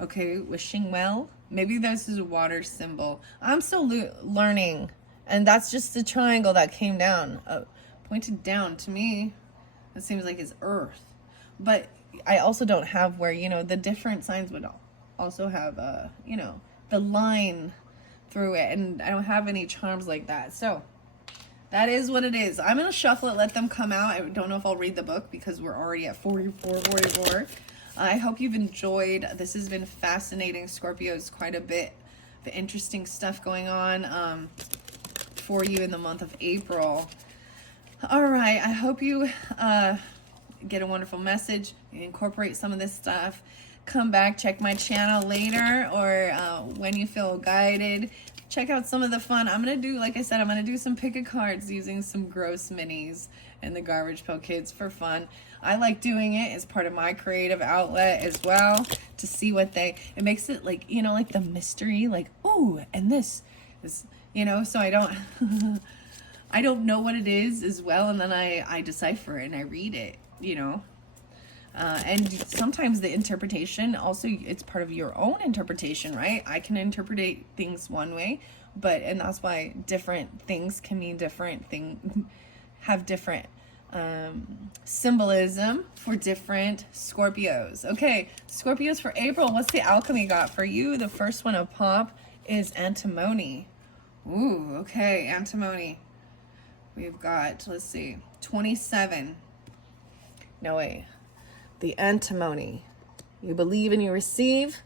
Okay, wishing well. Maybe this is a water symbol. I'm still learning. And that's just the triangle that came down. Pointed down to me. It seems like it's earth. But I also don't have where, you know, the different signs would also have, you know, the line through it. And I don't have any charms like that. So that is what it is. I'm going to shuffle it, let them come out. I don't know if I'll read the book because we're already at 44. I hope you've enjoyed. This has been fascinating, Scorpios. Quite a bit of interesting stuff going on for you in the month of April. All right. I hope you get a wonderful message. Incorporate some of this stuff. Come back, check my channel later or when you feel guided. Check out some of the fun. I'm going to do, like I said, I'm going to do some pick a cards using some gross minis and the Garbage Pail Kids for fun. I like doing it as part of my creative outlet as well to see what it makes it like, you know, like the mystery, like, oh, and this is, you know, so I don't, I don't know what it is as well. And then I decipher it and I read it, you know. And sometimes the interpretation also, it's part of your own interpretation, right? I can interpret things one way, and that's why different things can mean different things, have different symbolism for different Scorpios. Okay, Scorpios for April, what's the alchemy got for you? The first one to pop is antimony. Ooh, okay, antimony. We've got, let's see, 27. No, wait. The antimony. You believe and you receive.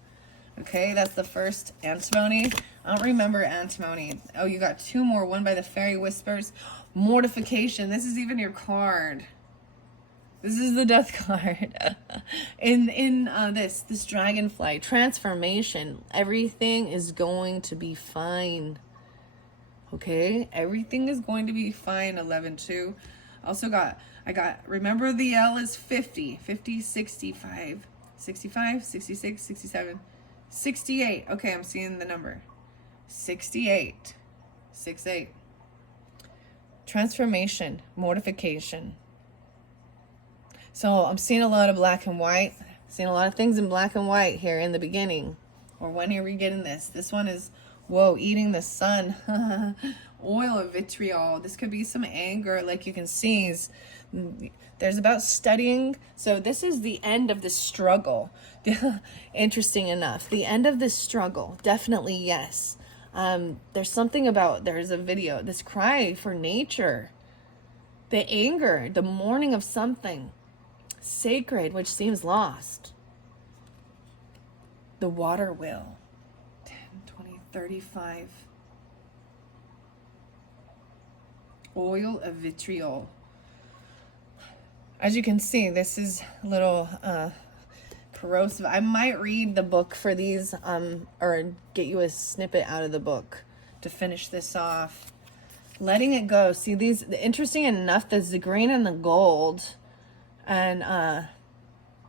Okay, that's the first antimony. I don't remember antimony. Oh, you got two more. One by the Fairy Whispers. Mortification. This is even your card. This is the death card. in this dragonfly. Transformation. Everything is going to be fine. Okay? Everything is going to be fine. 11-2. Also remember the L is 50, 65, 66, 67, 68. Okay, I'm seeing the number. 68, 68. Transformation, mortification. So I'm seeing a lot of black and white. Seeing a lot of things in black and white here in the beginning. Or when are we getting this? This one is, whoa, eating the sun. Oil of vitriol. This could be some anger, like you can see. There's about studying. So this is the end of the struggle. Interesting enough, the end of this struggle. Definitely yes. There's something about, there's a video, this cry for nature, the anger, the mourning of something sacred which seems lost. The water wheel. 10, 20, 35. Oil of vitriol. As you can see, this is a little corrosive. I might read the book for these or get you a snippet out of the book to finish this off. Letting it go. See, these, interesting enough, there's the green and the gold. And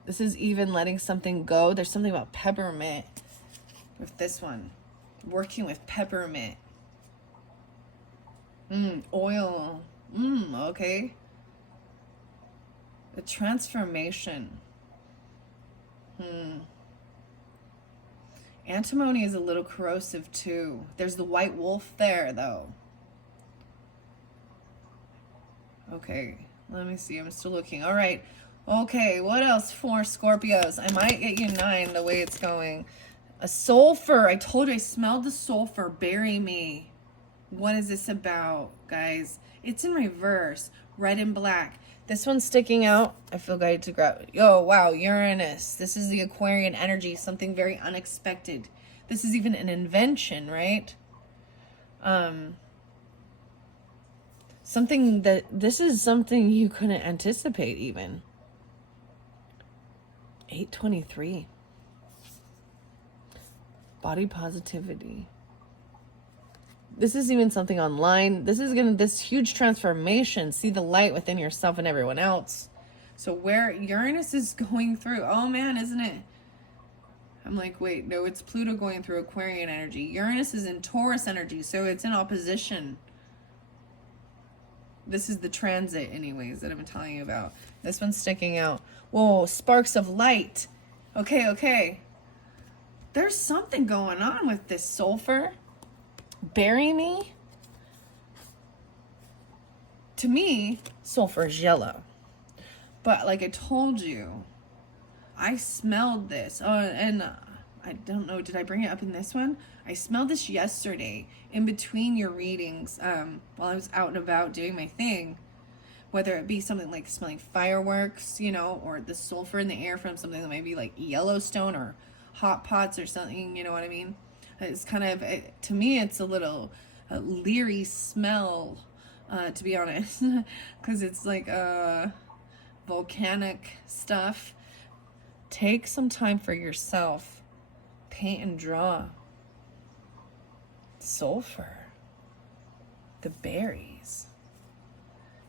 this is even letting something go. There's something about peppermint with this one. Working with peppermint. Oil. Okay. The transformation. Antimony is a little corrosive too. There's the white wolf there though. Okay, let me see. I'm still looking. All right. Okay, what else for Scorpios? I might get you 9 the way it's going. A sulfur. I told you I smelled the sulfur. Bury me. What is this about, guys? It's in reverse. Red and black. This one's sticking out. I feel guided to grab it. Oh, wow. Uranus. This is the Aquarian energy. Something very unexpected. This is even an invention, right? Something that, this is something you couldn't anticipate even. 823. Body positivity. This is even something online. This is this huge transformation. See the light within yourself and everyone else. So where Uranus is going through, oh man, isn't it? I'm like, wait, no, it's Pluto going through Aquarian energy. Uranus is in Taurus energy, so it's in opposition. This is the transit anyways that I'm telling you about. This one's sticking out. Whoa, sparks of light. Okay. There's something going on with this sulfur. Bury me. To me, sulfur is yellow. But like I told you, I smelled this. Oh, and I don't know, did I bring it up in this one? I smelled this yesterday in between your readings while I was out and about doing my thing. Whether it be something like smelling fireworks, you know, or the sulfur in the air from something that might be like Yellowstone or hot pots or something, you know what I mean? It's kind of, to me, it's a little leery smell, to be honest, because it's like volcanic stuff. Take some time for yourself. Paint and draw. Sulfur. The berries.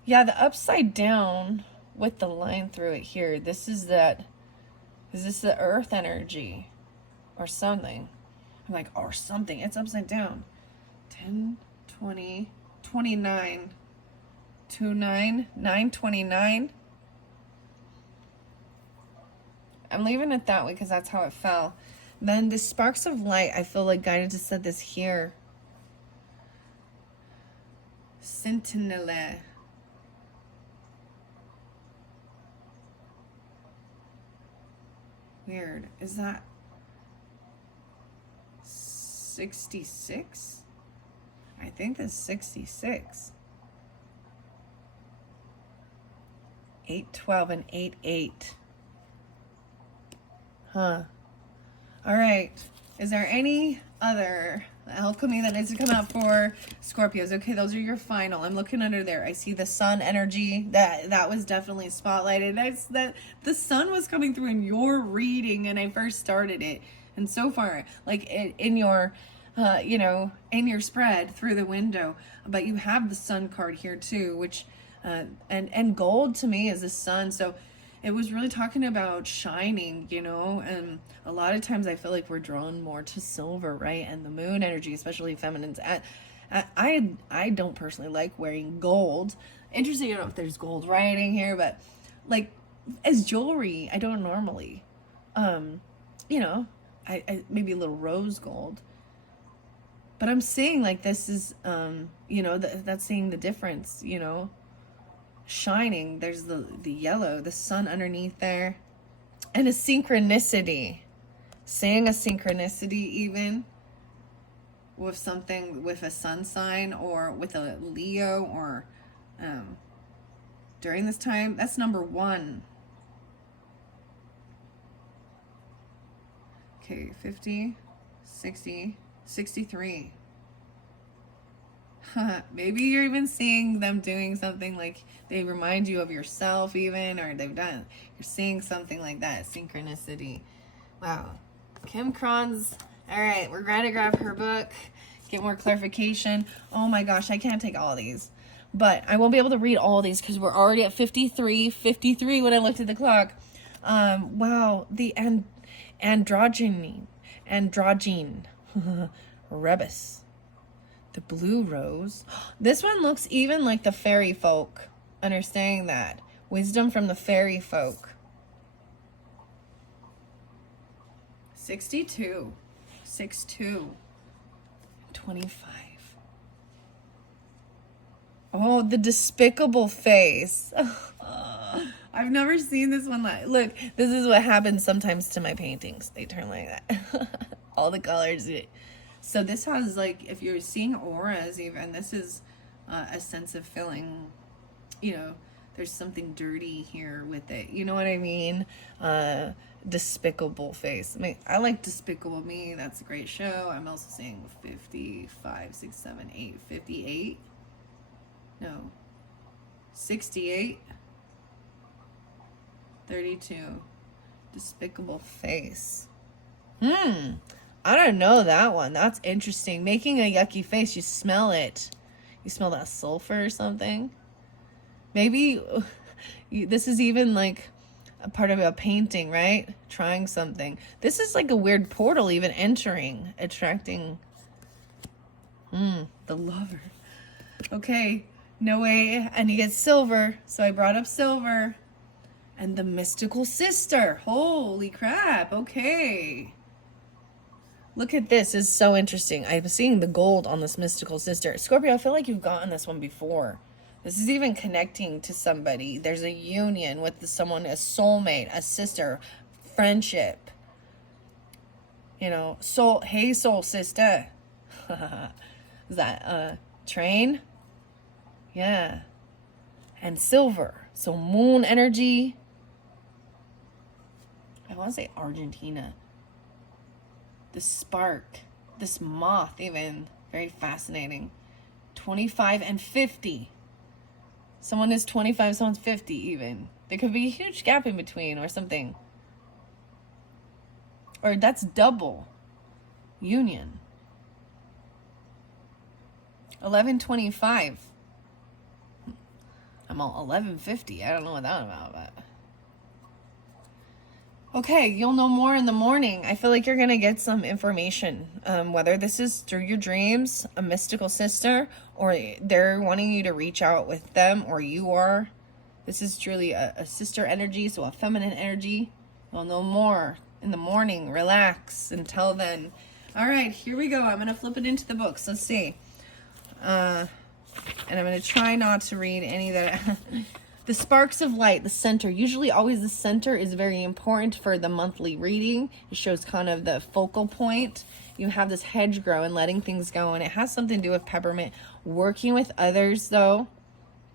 Yeah, the upside down with the line through it here. This is that. Is this the earth energy or something? I'm like, or something. It's upside down. 10, 20, 29, 29, 929. I'm leaving it that way because that's how it fell. Then the sparks of light, I feel like guided to set this here. Sentinelle. Weird. Is that 66? I think that's 66. 812 and 88. Huh. All right. Is there any other alchemy that needs to come out for Scorpios? Okay, those are your final. I'm looking under there. I see the sun energy. That was definitely spotlighted. That the sun was coming through in your reading and I first started it. And so far, like in your, in your spread through the window. But you have the sun card here too, which, and gold to me is the sun. So it was really talking about shining, and a lot of times I feel like we're drawn more to silver, right? And the moon energy, especially feminines. I don't personally like wearing gold. Interesting, if there's gold writing here, but like as jewelry, I don't normally. I maybe a little rose gold. But I'm seeing like this is, that's seeing the difference, shining. There's the yellow, the sun underneath there, and a synchronicity. Saying a synchronicity even with something, with a sun sign or with a Leo or during this time. That's number 1. Okay, 50, 60, 63. Maybe you're even seeing them doing something like they remind you of yourself even, or you're seeing something like that. Synchronicity. Wow. Kim Kron's. All right, we're going to grab her book, get more clarification. Oh my gosh, I can't take all these, but I won't be able to read all these because we're already at 53 when I looked at the clock. Wow, the androgyne, rebus. The blue rose. This one looks even like the fairy folk. Understanding that. Wisdom from the fairy folk. 62. 62. 25. Oh, the despicable face. I've never seen this one. Look, this is what happens sometimes to my paintings. They turn like that. All the colors. So this has, like, if you're seeing auras even, this is a sense of feeling, there's something dirty here with it. You know what I mean? Despicable face. I like Despicable Me. That's a great show. I'm also seeing 55, 6, 7, 8, 58. No. 68. 32. Despicable face. I don't know that one. That's interesting. Making a yucky face, you smell it. You smell that sulfur or something. Maybe this is even like a part of a painting, right? Trying something. This is like a weird portal even entering, attracting the lover. Okay, no way. And you get silver. So I brought up silver. And the mystical sister. Holy crap. Okay. Look at this. It's so interesting. I'm seeing the gold on this mystical sister. Scorpio, I feel like you've gotten this one before. This is even connecting to somebody. There's a union with someone, a soulmate, a sister, friendship. You know, soul. Hey, soul sister. Is that train? Yeah. And silver. So moon energy. I want to say Argentina. The spark. This moth even. Very fascinating. 25 and 50. Someone is 25, someone's 50 even. There could be a huge gap in between or something. Or that's double. Union. 1125. I'm all 1150. I don't know what that's about, but... Okay, you'll know more in the morning. I feel like you're going to get some information. Whether this is through your dreams, a mystical sister, or they're wanting you to reach out with them, or you are. This is truly a sister energy, so a feminine energy. You'll know more in the morning. Relax until then. All right, here we go. I'm going to flip it into the books. Let's see. And I'm going to try not to read any that... The sparks of light, the center. Usually always the center is very important for the monthly reading. It shows kind of the focal point. You have this hedgerow and letting things go. And it has something to do with peppermint. Working with others, though.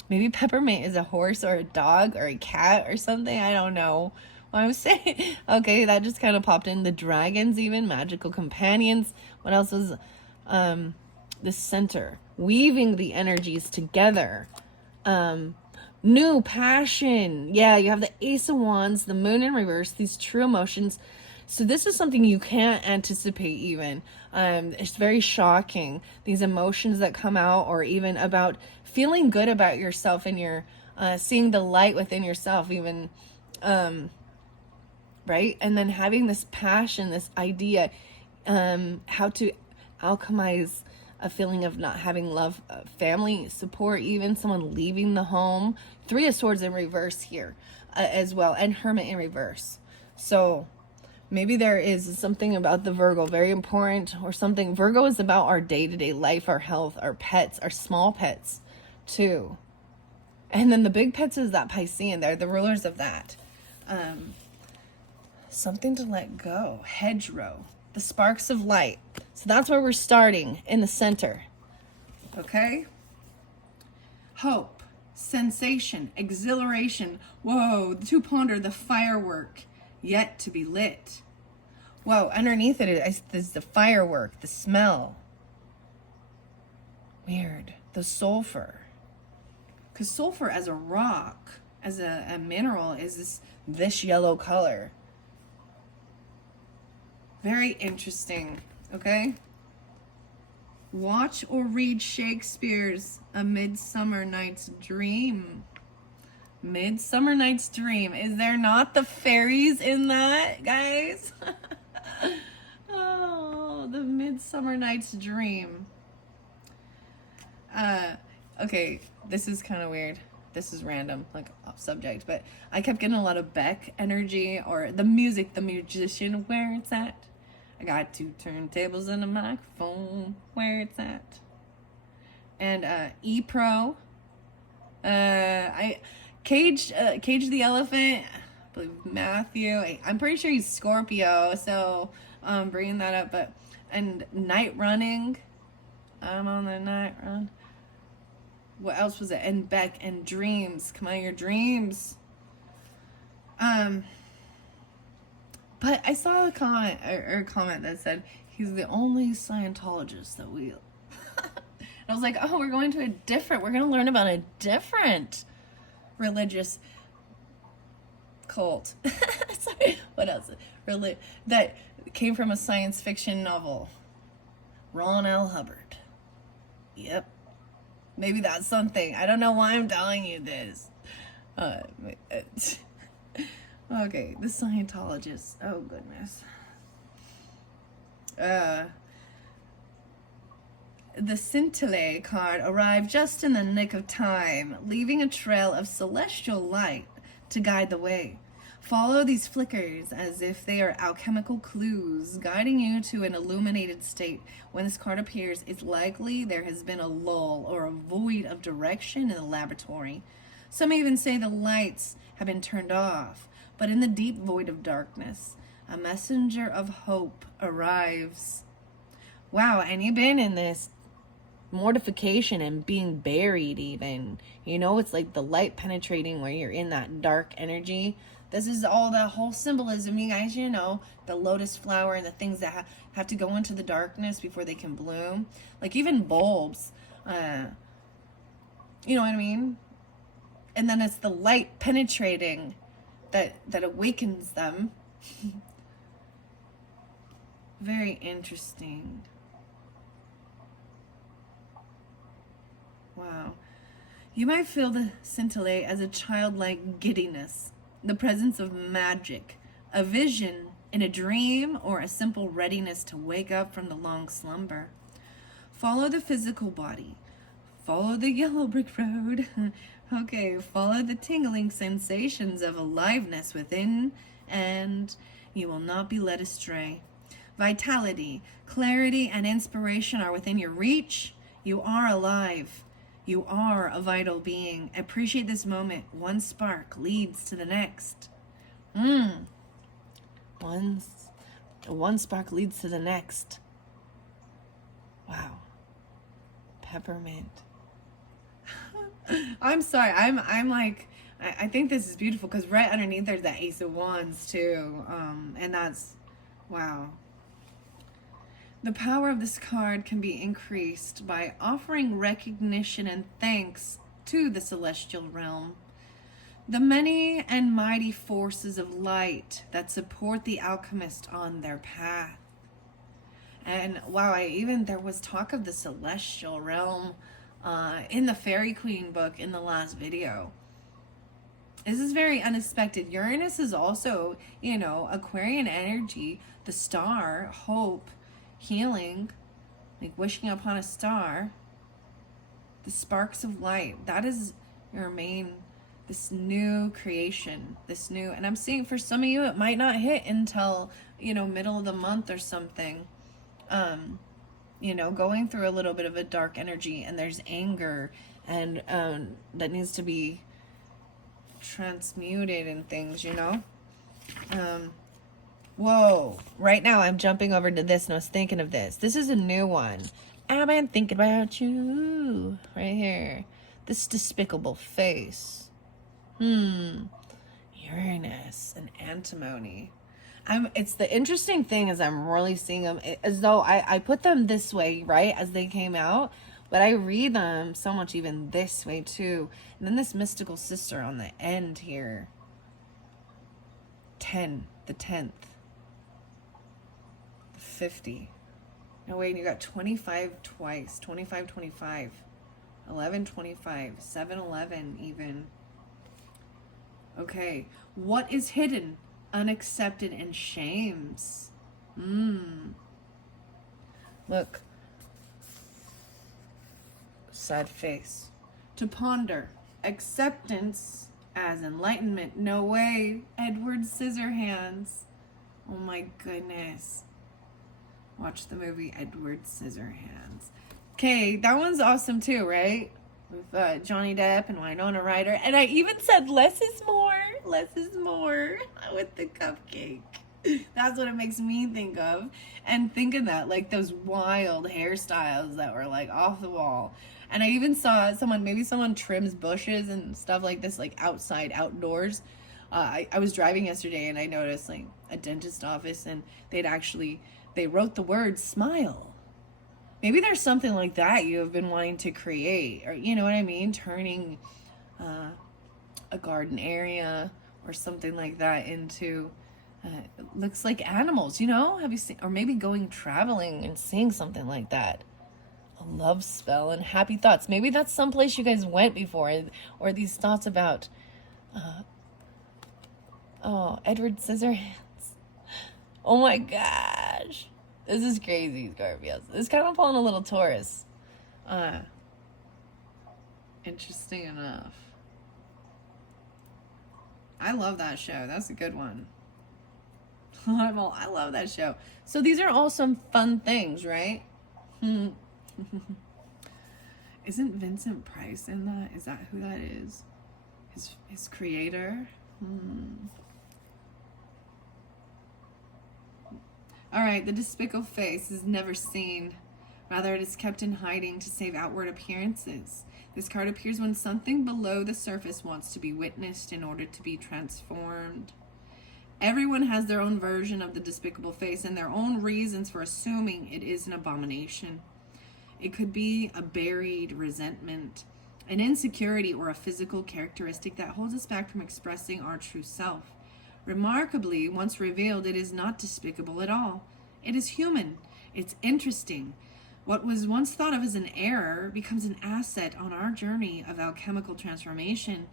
Maybe peppermint is a horse or a dog or a cat or something. I don't know what I'm saying. Okay, that just kind of popped in. The dragons even. Magical companions. What else was the center? Weaving the energies together. New passion. Yeah, you have the Ace of Wands, the Moon in reverse, these true emotions. So this is something you can't anticipate even. It's very shocking. These emotions that come out, or even about feeling good about yourself and your seeing the light within yourself even. Right? And then having this passion, this idea, how to alchemize a feeling of not having love, family support, even someone leaving the home. 3 of Swords in reverse here as well, and Hermit in reverse. So maybe there is something about the Virgo, very important, or something. Virgo is about our day-to-day life, our health, our pets, our small pets too. And then the big pets is that Piscean. They're the rulers of that. Something to let go. Hedgerow. The sparks of light. So that's where we're starting, in the center. Okay? Hope, sensation, exhilaration. Whoa, to ponder the firework yet to be lit. Whoa, underneath it is the firework, the smell. Weird. The sulfur. Because sulfur as a rock, as a mineral, is this yellow color. Very interesting, okay? Watch or read Shakespeare's A Midsummer Night's Dream. Midsummer Night's Dream. Is there not the fairies in that, guys? Oh, the Midsummer Night's Dream. Okay, this is kind of weird. This is random, like off subject, but I kept getting a lot of Beck energy, or the music, the musician, where it's at. I got 2 turntables and a microphone, where it's at. And E-Pro. Cage the Elephant, I believe Matthew. I'm pretty sure he's Scorpio, so bringing that up. And Night Running. I'm on the night run. What else was it? And Beck and Dreams. Come on, your dreams. But I saw a comment or a comment that said he's the only Scientologist that we. I was like, oh, we're going to we're going to learn about a different religious cult. Sorry, what else? That came from a science fiction novel. Ron L. Hubbard. Yep. Maybe that's something. I don't know why I'm telling you this. Okay, the Scientologist. Oh, goodness. The Scintillate card arrived just in the nick of time, leaving a trail of celestial light to guide the way. Follow these flickers as if they are alchemical clues, guiding you to an illuminated state. When this card appears, it's likely there has been a lull or a void of direction in the laboratory. Some even say the lights have been turned off, but in the deep void of darkness, a messenger of hope arrives. Wow, and you've been in this mortification and being buried even. You know, it's like the light penetrating where you're in that dark energy. This is all that whole symbolism, you guys, you know, the lotus flower and the things that have to go into the darkness before they can bloom. Like even bulbs, you know what I mean? And then it's the light penetrating that awakens them. Very interesting. Wow. You might feel the scintillate as a childlike giddiness, the presence of magic, a vision in a dream, or a simple readiness to wake up from the long slumber. Follow the physical body. Follow the yellow brick road. Okay, follow the tingling sensations of aliveness within, and you will not be led astray. Vitality, clarity, and inspiration are within your reach. You are alive. You are a vital being. Appreciate this moment. One spark leads to the next. One spark leads to the next. Wow. Peppermint. I'm sorry. I'm like, I think this is beautiful because right underneath there's that Ace of Wands too. And that's, wow. The power of this card can be increased by offering recognition and thanks to the celestial realm. The many and mighty forces of light that support the alchemist on their path. And wow, there was talk of the celestial realm in the Fairy Queen book in the last video. This is very unexpected. Uranus is also, you know, Aquarian energy, the star, hope, healing, like wishing upon a star, the sparks of light. That is your main, this new creation, this new, and I'm seeing for some of you, it might not hit until, you know, middle of the month or something. You know, going through a little bit of a dark energy, and there's anger and that needs to be transmuted and things, you know. Whoa, right now I'm jumping over to this and I was thinking of this. This is a new one. I've been thinking about you. Right here. This despicable face. Uranus and antimony. It's the interesting thing is I'm really seeing them as though I put them this way, right, as they came out, but I read them so much even this way too. And then this mystical sister on the end here. 10, the 10th. 50. No, wait, you got 25 twice. 25, 25. 11, 25. 7, 11 even. Okay. What is hidden, unaccepted, and shames? Look. Sad face. To ponder. Acceptance as enlightenment. No way. Edward Scissorhands. Oh my goodness. Watch the movie Edward Scissorhands. Okay, that one's awesome too, right? With Johnny Depp and Winona Ryder. And I even said less is more. Less is more with the cupcake. That's what it makes me think of. And think of that, like those wild hairstyles that were like off the wall. And I even saw maybe someone trims bushes and stuff like this, like outside, outdoors. I was driving yesterday and I noticed like a dentist office, and they wrote the word smile. Maybe there's something like that you have been wanting to create, or you know what I mean? Turning a garden area or something like that into looks like animals, you know? Have you seen, or maybe going traveling and seeing something like that? A love spell and happy thoughts. Maybe that's someplace you guys went before, or these thoughts about Edward Scissorhands. Oh my gosh. This is crazy, Scorpios. It's kind of pulling a little Taurus. Interesting enough. I love that show. That's a good one. I love that show. So these are all some fun things, right? Isn't Vincent Price in that? Is that who that is? His creator? All right, the despicable face is never seen. Rather, it is kept in hiding to save outward appearances. This card appears when something below the surface wants to be witnessed in order to be transformed. Everyone has their own version of the despicable face and their own reasons for assuming it is an abomination. It could be a buried resentment, an insecurity, or a physical characteristic that holds us back from expressing our true self. Remarkably, once revealed, it is not despicable at all. It is human. It's interesting. What was once thought of as an error becomes an asset on our journey of alchemical transformation.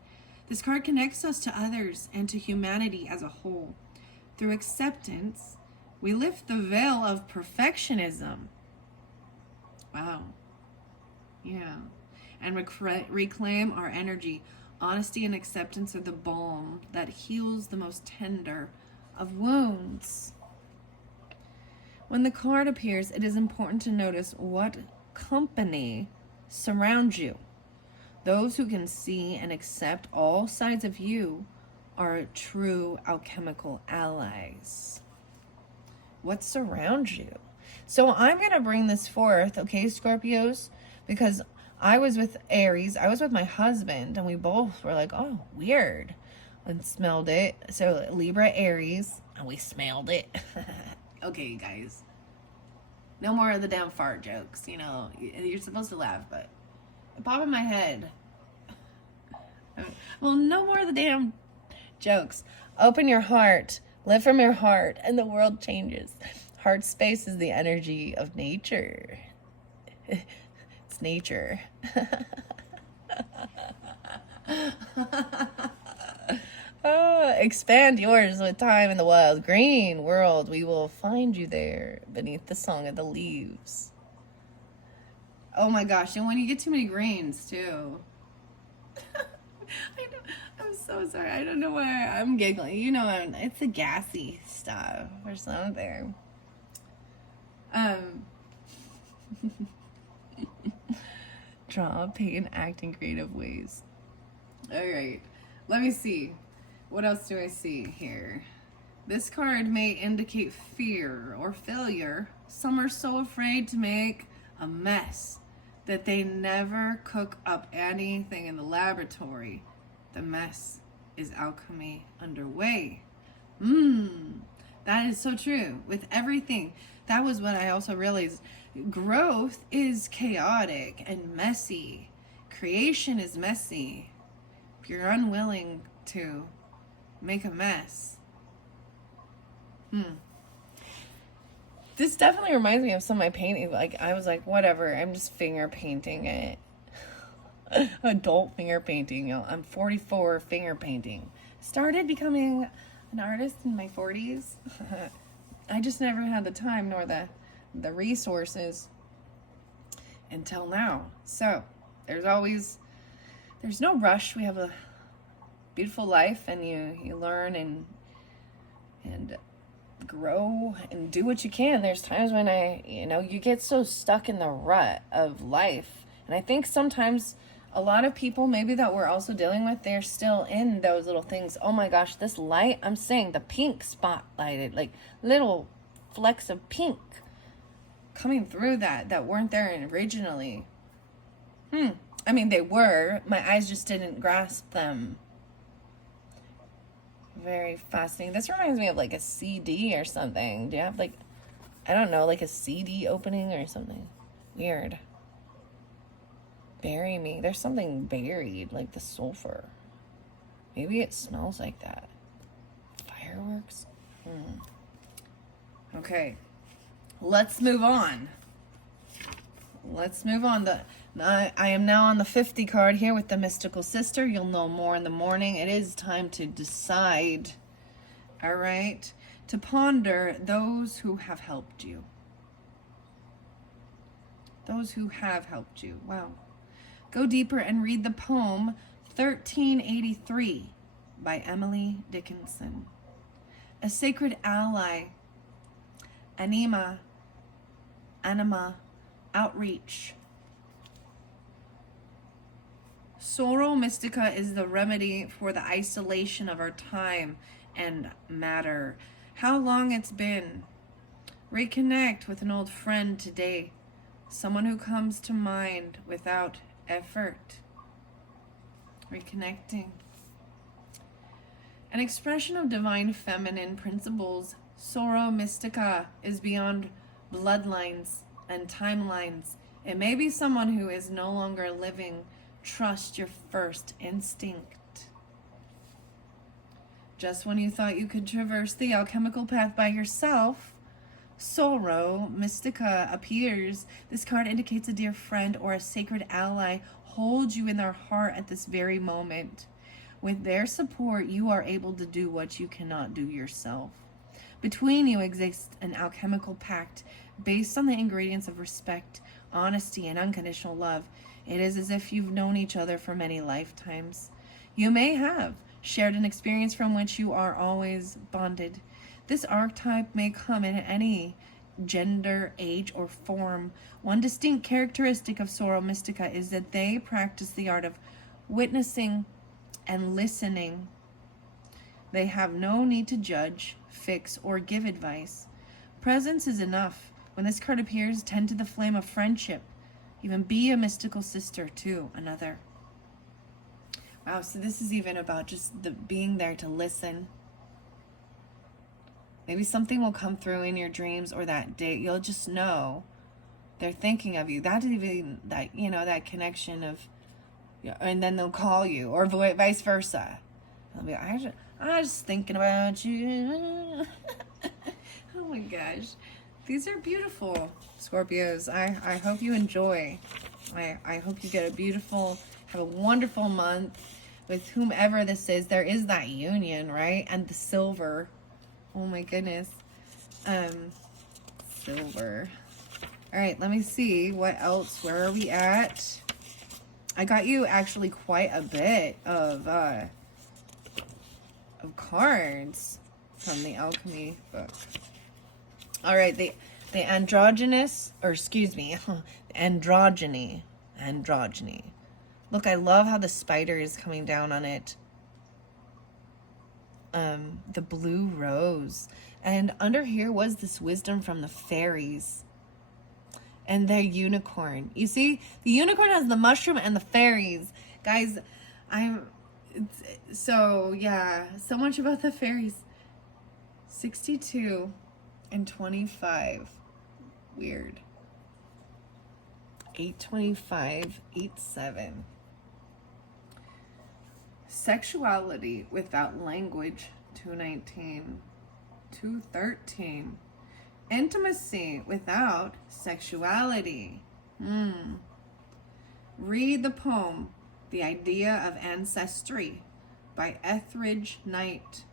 This card connects us to others and to humanity as a whole. Through acceptance, we lift the veil of perfectionism. Wow. Yeah. And reclaim our energy. Honesty and acceptance are the balm that heals the most tender of wounds. When the card appears, it is important to notice what company surrounds you. Those who can see and accept all sides of you are true alchemical allies. What surrounds you? So I'm going to bring this forth, okay, Scorpios, because I was with Aries. I was with my husband, and we both were like, oh, weird, and smelled it. So Libra, Aries, and we smelled it. Okay, guys. No more of the damn fart jokes. You know, you're supposed to laugh, but it popped in my head. Well, no more of the damn jokes. Open your heart. Live from your heart, and the world changes. Heart space is the energy of nature. It's nature. Expand yours with time in the wild. Green world, we will find you there beneath the song of the leaves. Oh my gosh, and when you get too many greens too. I'm so sorry. I don't know why I'm giggling. You know, it's the gassy stuff or something. Draw, paint, act in creative ways. All right, let me see. What else do I see here? This card may indicate fear or failure. Some are so afraid to make a mess that they never cook up anything in the laboratory. The mess is alchemy underway. That is so true with everything. That was what I also realized. Growth is chaotic and messy. Creation is messy. If you're unwilling to make a mess. This definitely reminds me of some of my painting. Like, I was like, whatever, I'm just finger painting it. Adult finger painting. You know, I'm 44, finger painting. Started becoming an artist in my 40s. I just never had the time nor the resources until now. So there's no rush. We have a beautiful life, and you learn and grow and do what you can. There's times when you get so stuck in the rut of life, and I think sometimes a lot of people maybe that we're also dealing with, they're still in those little things. Oh my gosh, this light, I'm saying the pink spotlighted, like little flecks of pink coming through that weren't there originally. I mean, they were. My eyes just didn't grasp them. Very fascinating. This reminds me of like a CD or something. Do you have like, I don't know, like a CD opening or something? Weird. Bury me. There's something buried, like the sulfur. Maybe it smells like that. Fireworks? Okay. Let's move on. Let's move on. I am now on the 50 card here with the Mystical Sister. You'll know more in the morning. It is time to decide. All right. To ponder those who have helped you. Those who have helped you. Wow. Go deeper and read the poem 1383 by Emily Dickinson. A sacred ally. Anima. Outreach. Sorrow Mystica is the remedy for the isolation of our time and matter. How long it's been. Reconnect with an old friend today. Someone who comes to mind without effort. Reconnecting. An expression of divine feminine principles, Sorrow Mystica is beyond bloodlines and timelines. It may be someone who is no longer living. Trust your first instinct. Just when you thought you could traverse the alchemical path by yourself, Sorrow Mystica appears. This card indicates a dear friend or a sacred ally holds you in their heart at this very moment. With their support, you are able to do what you cannot do yourself. Between you exists an alchemical pact based on the ingredients of respect, honesty, and unconditional love. It is as if you've known each other for many lifetimes. You may have shared an experience from which you are always bonded. This archetype may come in any gender, age, or form. One distinct characteristic of Sorrow Mystica is that they practice the art of witnessing and listening. They have no need to judge, fix, or give advice. Presence is enough. When this card appears, tend to the flame of friendship. Even be a mystical sister to another. Wow, so this is even about just being there to listen. Maybe something will come through in your dreams or that day. You'll just know they're thinking of you. That's even that, that connection of, and then they'll call you or vice versa. They'll be, I'm just thinking about you. Oh my gosh. These are beautiful, Scorpios. I hope you enjoy. I hope you get have a wonderful month with whomever this is. There is that union, right? And the silver. Oh my goodness. Silver. All right, let me see what else. Where are we at? I got you actually quite a bit of cards from the Alchemy book. All right, the androgynous, or excuse me, androgyny. Look, I love how the spider is coming down on it. The blue rose. And under here was this wisdom from the fairies. And their unicorn. You see, the unicorn has the mushroom and the fairies. Guys, so much about the fairies. 62 and 25. Weird. 825, 87. Sexuality without language, 219. 213. Intimacy without sexuality. Read the poem, The Idea of Ancestry by Etheridge Knight.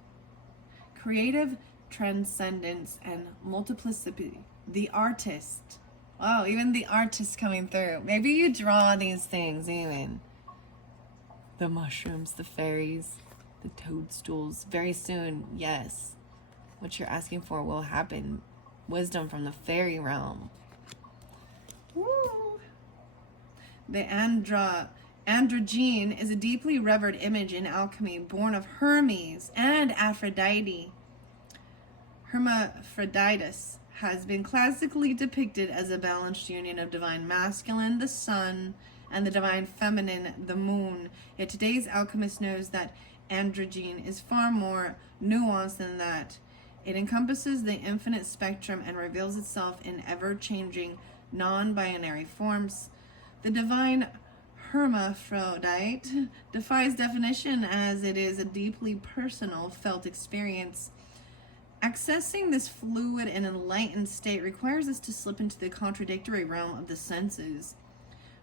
Creative transcendence and multiplicity. The artist. Oh, even the artist coming through. Maybe you draw these things even. The mushrooms, the fairies, the toadstools. Very soon, yes. What you're asking for will happen. Wisdom from the fairy realm. Woo! The androgyne is a deeply revered image in alchemy, born of Hermes and Aphrodite. Hermaphroditus has been classically depicted as a balanced union of divine masculine, the sun, and the divine feminine, the moon. Yet today's alchemist knows that androgyne is far more nuanced than that. It encompasses the infinite spectrum and reveals itself in ever-changing, non-binary forms. The divine hermaphrodite defies definition, as it is a deeply personal, felt experience. Accessing this fluid and enlightened state requires us to slip into the contradictory realm of the senses.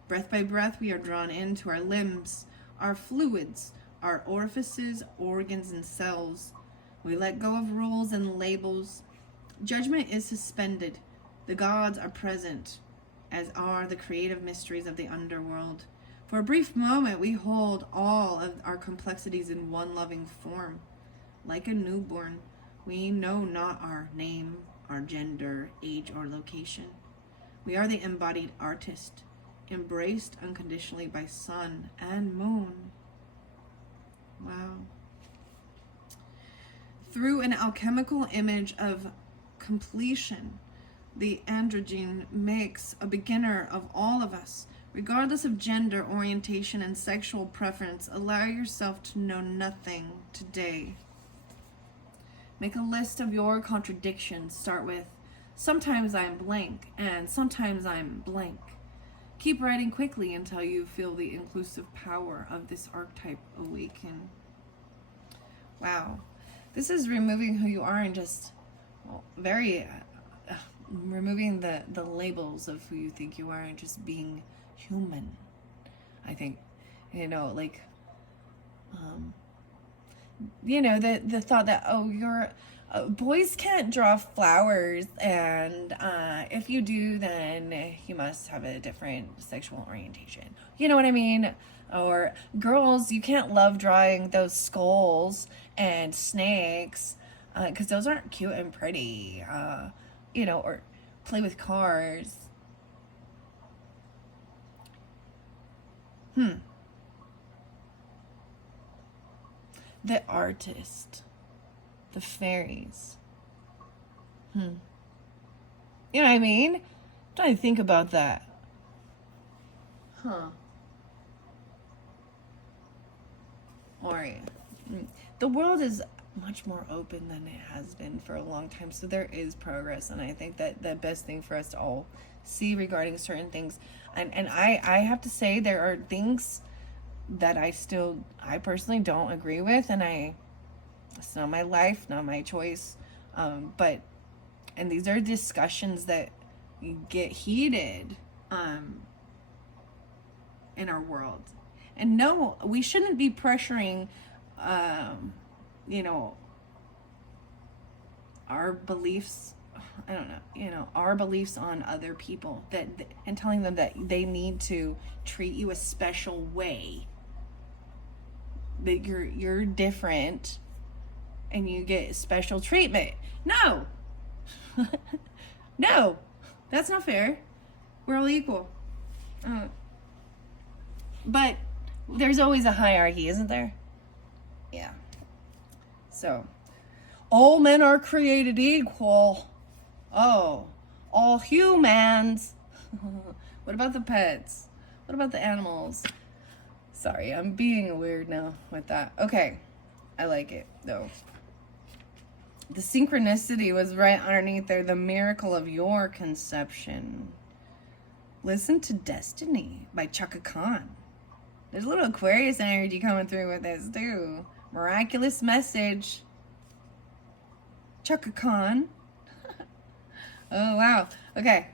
Breath by breath, we are drawn into our limbs, our fluids, our orifices, organs, and cells. We let go of rules and labels. Judgment is suspended. The gods are present, as are the creative mysteries of the underworld. For a brief moment, we hold all of our complexities in one loving form. Like a newborn, we know not our name, our gender, age, or location. We are the embodied artist, embraced unconditionally by sun and moon. Wow. Through an alchemical image of completion, the androgyne makes a beginner of all of us. Regardless of gender, orientation, and sexual preference, allow yourself to know nothing today. Make a list of your contradictions. Start with, sometimes I'm blank, and sometimes I'm blank. Keep writing quickly until you feel the inclusive power of this archetype awaken. Wow. This is removing who you are and just, well, removing the labels of who you think you are and just being human. I think, like, the thought that, you're, boys can't draw flowers, and if you do, then you must have a different sexual orientation. You know what I mean? Or girls, you can't love drawing those skulls and snakes, because those aren't cute and pretty. Or play with cars. The artist. The fairies. You know what I mean? I'm trying to think about that. Or the world is much more open than it has been for a long time, so there is progress, and I think that the best thing for us to all see regarding certain things, and I have to say, there are things that I personally don't agree with, and it's not my life, not my choice, and these are discussions that get heated in our world. And no, we shouldn't be pressuring our beliefs, our beliefs on other people, and telling them that they need to treat you a special way, that you're different and you get special treatment. No. No, that's not fair. We're all equal. But there's always a hierarchy, isn't there? Yeah. So, all men are created equal. Oh, all humans. What about the pets? What about the animals? Sorry, I'm being weird now with that. Okay, I like it, though. The synchronicity was right underneath there. The miracle of your conception. Listen to Destiny by Chaka Khan. There's a little Aquarius energy coming through with this, too. Miraculous message. Chaka Khan. Oh, wow. Okay.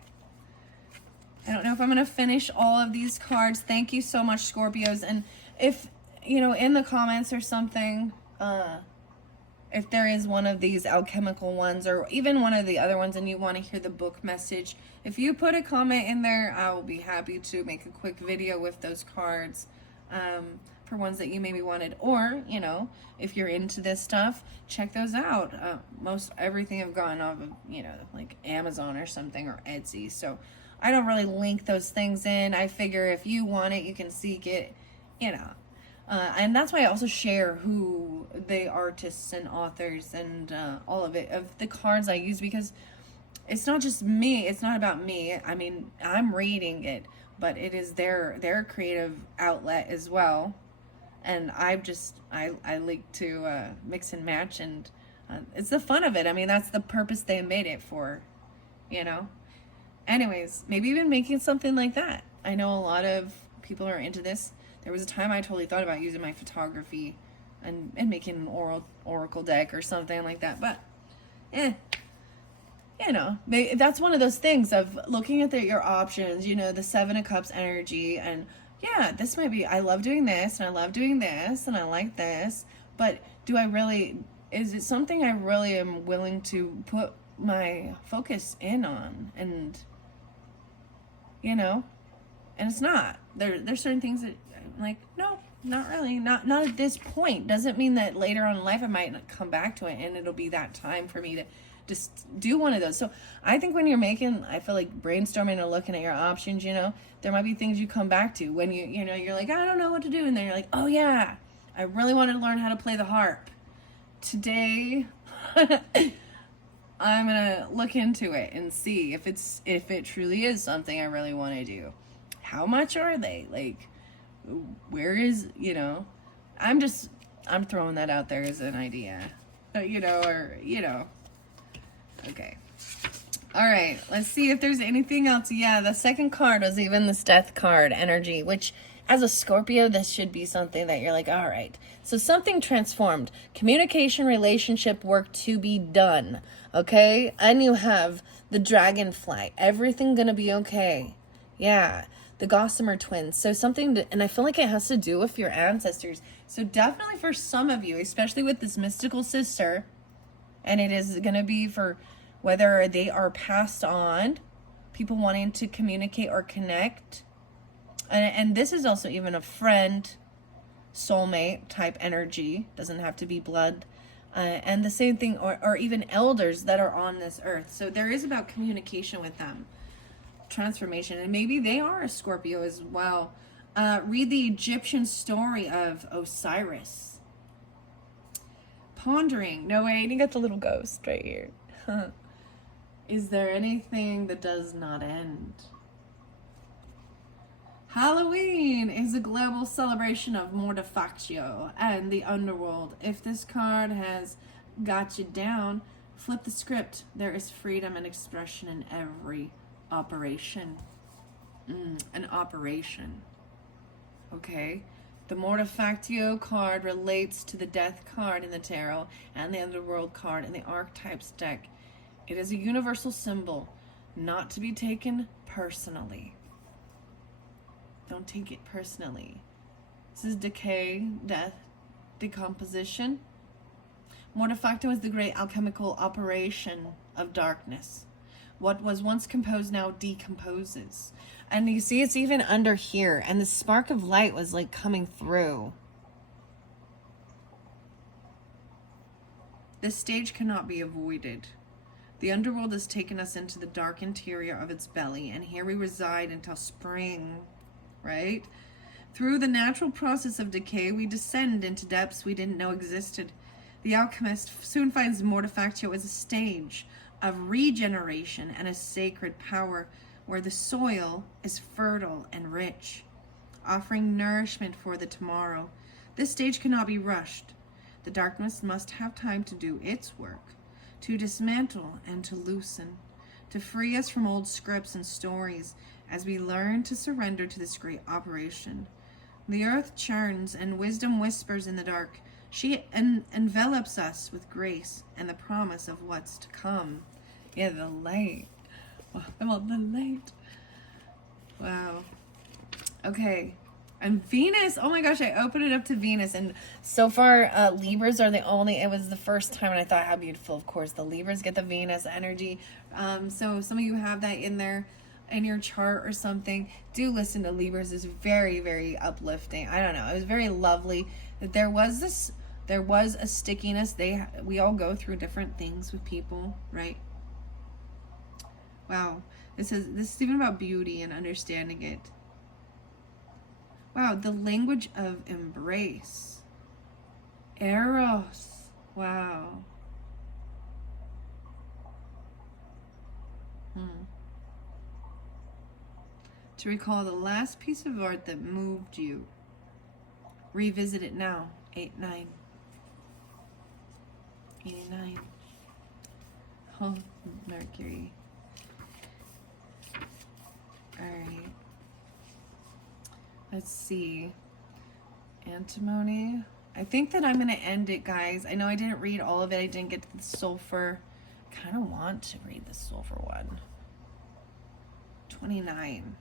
I don't know if I'm going to finish all of these cards. Thank you so much, Scorpios. And if, in the comments or something, if there is one of these alchemical ones or even one of the other ones and you want to hear the book message, if you put a comment in there, I will be happy to make a quick video with those cards for ones that you maybe wanted. Or, if you're into this stuff, check those out. Most everything I've gotten off of, like Amazon or something, or Etsy. So I don't really link those things in. I figure if you want it, you can seek it, and that's why I also share who the artists and authors and all of it, of the cards I use, because it's not just me. It's not about me. I mean, I'm reading it, but it is their creative outlet as well. And I like to mix and match, and it's the fun of it. I mean, that's the purpose they made it for, you know. Anyways, maybe even making something like that. I know a lot of people are into this. There was a time I totally thought about using my photography and making an oracle deck or something like that. But, you know, that's one of those things of looking at your options, you know, the Seven of Cups energy. And yeah, this might be, I love doing this and I love doing this and I like this. But is it something I really am willing to put my focus in on? And, you know, and it's not. There's certain things that I'm like, no, not really, not at this point. Doesn't mean that later on in life I might not come back to it and it'll be that time for me to just do one of those. So I think when you're making, I feel like brainstorming or looking at your options, you know, there might be things you come back to when you know, you're like, I don't know what to do, and then you're like, oh yeah, I really want to learn how to play the harp. Today I'm gonna look into it and see if it truly is something I really want to do. How much are they? Like, where is, you know, I'm throwing that out there as an idea, you know, or, you know. Okay. All right. Let's see if there's anything else. Yeah, the second card was even this death card energy, which as a Scorpio, this should be something that you're like, all right. So something transformed. Communication, relationship, work to be done. Okay? And you have the dragonfly. Everything gonna be okay. Yeah. The Gossamer twins. So and I feel like it has to do with your ancestors. So definitely for some of you, especially with this mystical sister, and it is going to be for whether they are passed on, people wanting to communicate or connect. And this is also even a friend, soulmate type energy. Doesn't have to be blood. And the same thing, or even elders that are on this earth. So there is about communication with them. Transformation. And maybe they are a Scorpio as well. Read the Egyptian story of Osiris. Pondering. No, wait, you got the little ghost right here. Is there anything that does not end? Halloween is a global celebration of mortifactio and the underworld. If this card has got you down, flip the script. There is freedom and expression in every operation. An operation. Okay. The Mortifactio card relates to the Death card in the Tarot and the Underworld card in the Archetypes deck. It is a universal symbol, not to be taken personally. Don't take it personally. This is decay, death, decomposition. Mortifactio is the great alchemical operation of darkness. What was once composed now decomposes. And you see it's even under here. And the spark of light was like coming through. This stage cannot be avoided. The underworld has taken us into the dark interior of its belly. And here we reside until spring. Right? Through the natural process of decay, we descend into depths we didn't know existed. The alchemist soon finds Mortifactio as a stage of regeneration and a sacred power where the soil is fertile and rich, offering nourishment for the tomorrow. This stage cannot be rushed. The darkness must have time to do its work, to dismantle and to loosen, to free us from old scripts and stories as we learn to surrender to this great operation. The earth churns and wisdom whispers in the dark. She envelops us with grace and the promise of what's to come. Yeah, the light. I want the light. Wow. Okay. And Venus, oh my gosh, I opened it up to Venus. And so far, Libras are it was the first time, and I thought how beautiful. Of course, the Libras get the Venus energy. So some of you have that in there in your chart or something. Do listen to Libras. It's very, very uplifting. I don't know. It was very lovely that there was a stickiness. We all go through different things with people, right? Wow. This is even about beauty and understanding it. Wow, the language of embrace. Eros. Wow. To recall the last piece of art that moved you. Revisit it now. 89. 89. Oh, Mercury. All right. Let's see. Antimony. I think that I'm going to end it, guys. I know I didn't read all of it. I didn't get to the sulfur. Kind of want to read the sulfur one. 29.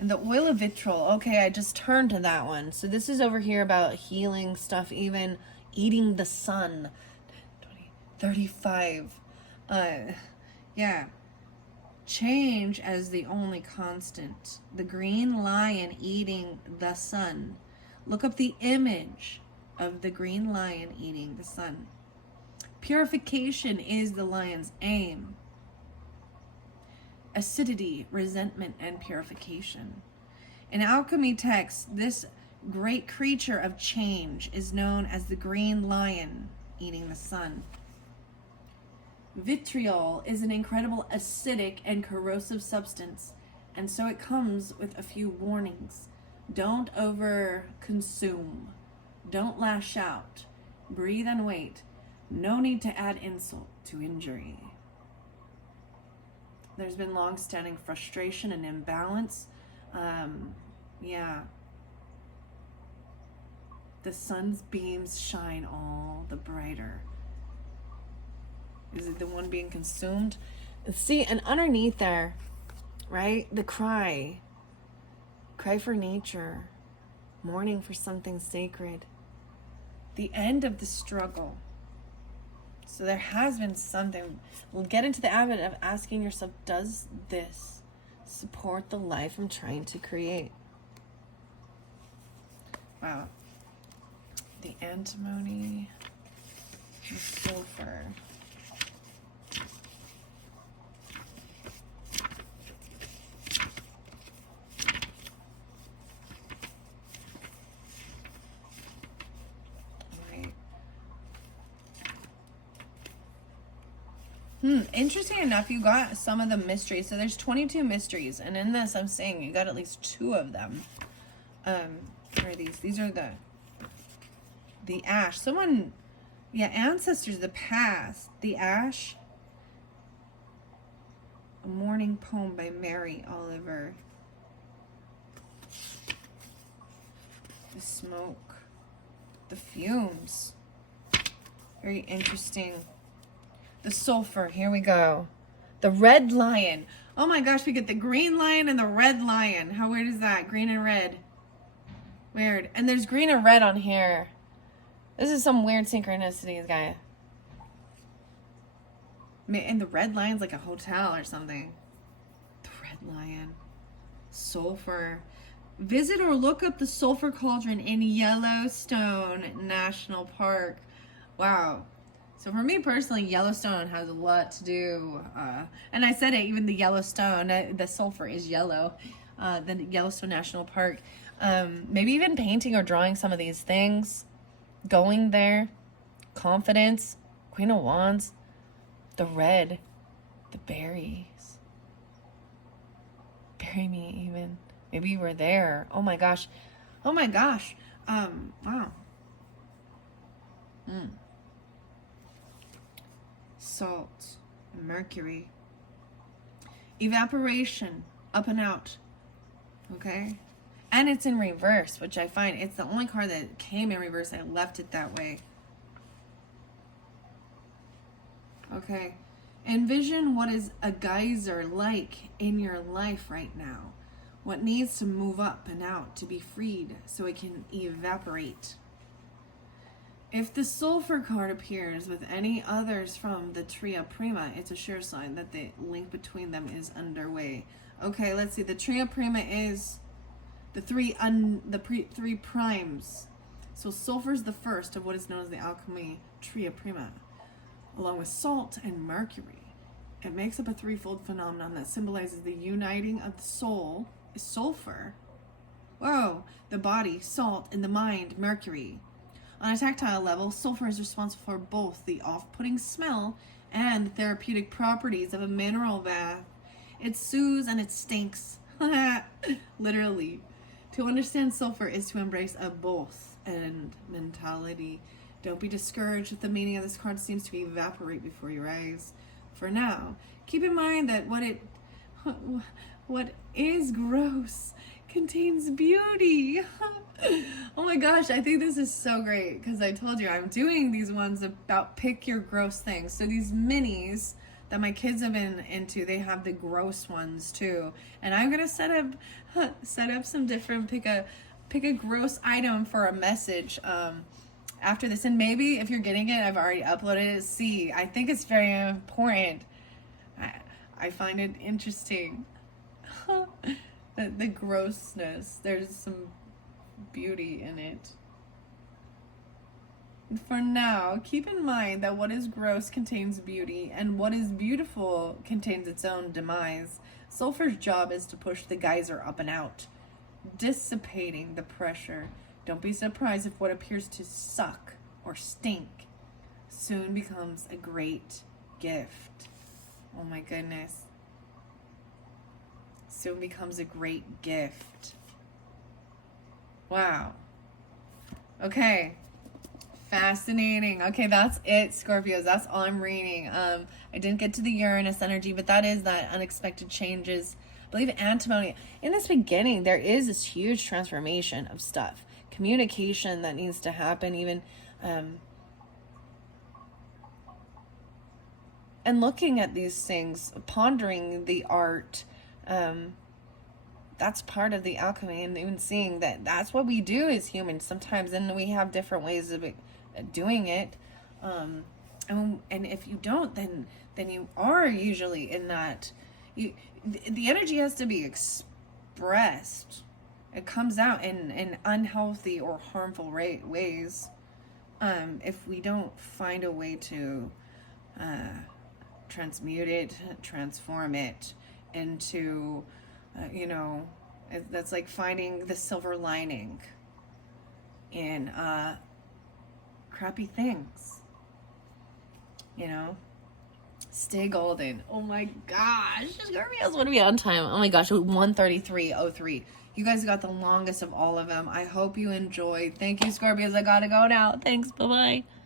And the oil of vitriol. Okay, I just turned to that one. So this is over here about healing stuff, even eating the sun. 20, 35. Yeah. Change as the only constant. The green lion eating the sun. Look up the image of the green lion eating the sun. Purification is the lion's aim. Acidity, resentment, and purification. In alchemy texts, this great creature of change is known as the green lion eating the sun. Vitriol is an incredible acidic and corrosive substance, and so it comes with a few warnings. Don't over consume. Don't lash out. Breathe and wait. No need to add insult to injury. There's been long-standing frustration and imbalance. Yeah. The sun's beams shine all the brighter. Is it the one being consumed? See, and underneath there, right? The cry. Cry for nature. Mourning for something sacred. The end of the struggle. So there has been something. We'll get into the habit of asking yourself, does this support the life I'm trying to create? Wow. The antimony, the sulfur. Interesting enough, you got some of the mysteries. So there's 22 mysteries, and in this, I'm saying you got at least 2 of them. Where are these? These are the ash. Someone, yeah, ancestors, the past, the ash. A morning poem by Mary Oliver. The smoke, the fumes. Very interesting. The sulfur, here we go. The red lion. Oh my gosh, we get the green lion and the red lion. How weird is that? Green and red. Weird. And there's green and red on here. This is some weird synchronicities, guy. And the red lion's like a hotel or something. The red lion. Sulfur. Visit or look up the sulfur cauldron in Yellowstone National Park. Wow. So for me personally, Yellowstone has a lot to do, and I said it, even the Yellowstone, the sulfur is yellow, the Yellowstone National Park. Maybe even painting or drawing some of these things, going there, confidence, Queen of Wands, the red, the berries, bury me even. Maybe you were there. Oh my gosh. Wow. Salt, Mercury, evaporation, up and out. Okay, and it's in reverse, which I find it's the only card that came in reverse. I left it that way. Okay, envision what is a geyser like in your life right now. What needs to move up and out to be freed so it can evaporate. If the sulfur card appears with any others from the Tria Prima, it's a sure sign that the link between them is underway. Okay, let's see. The Tria Prima is the three primes. So sulfur is the first of what is known as the Alchemy Tria Prima, along with salt and mercury. It makes up a threefold phenomenon that symbolizes the uniting of the soul, is sulfur. Whoa, the body, salt, and the mind, mercury. On a tactile level, sulfur is responsible for both the off-putting smell and the therapeutic properties of a mineral bath. It soothes and it stinks. Literally. To understand sulfur is to embrace a both and mentality. Don't be discouraged if the meaning of this card seems to evaporate before your eyes. For now, keep in mind that what is gross contains beauty. Oh my gosh, I think this is so great because I told you I'm doing these ones about pick your gross things. So these minis that my kids have been into, they have the gross ones too. And I'm gonna set up some different pick a gross item for a message after this. And maybe if you're getting it, I've already uploaded it. See, I think it's very important. I find it interesting. The grossness, there's some beauty in it. For now, keep in mind that what is gross contains beauty, and what is beautiful contains its own demise. Sulfur's job is to push the geyser up and out, dissipating the pressure. Don't be surprised if what appears to suck or stink soon becomes a great gift. Oh my goodness. Soon becomes a great gift. Wow. Okay. Fascinating. Okay, that's it, Scorpios. That's all I'm reading. I didn't get to the Uranus energy, but that is that unexpected changes. I believe antimony. In this beginning, there is this huge transformation of stuff. Communication that needs to happen, even and looking at these things, pondering the art, that's part of the alchemy, and even seeing that that's what we do as humans sometimes, and we have different ways of doing it, and if you don't, then you are usually in that the energy has to be expressed. It comes out in unhealthy or harmful ways if we don't find a way to transmute it, transform it into that's like finding the silver lining in crappy things. Stay golden. Oh my gosh, Scorpios, what are we on time? Oh my gosh, 1:33:03. You guys got the longest of all of them. I hope you enjoyed. Thank you, Scorpios. I gotta go now. Thanks. Bye-bye.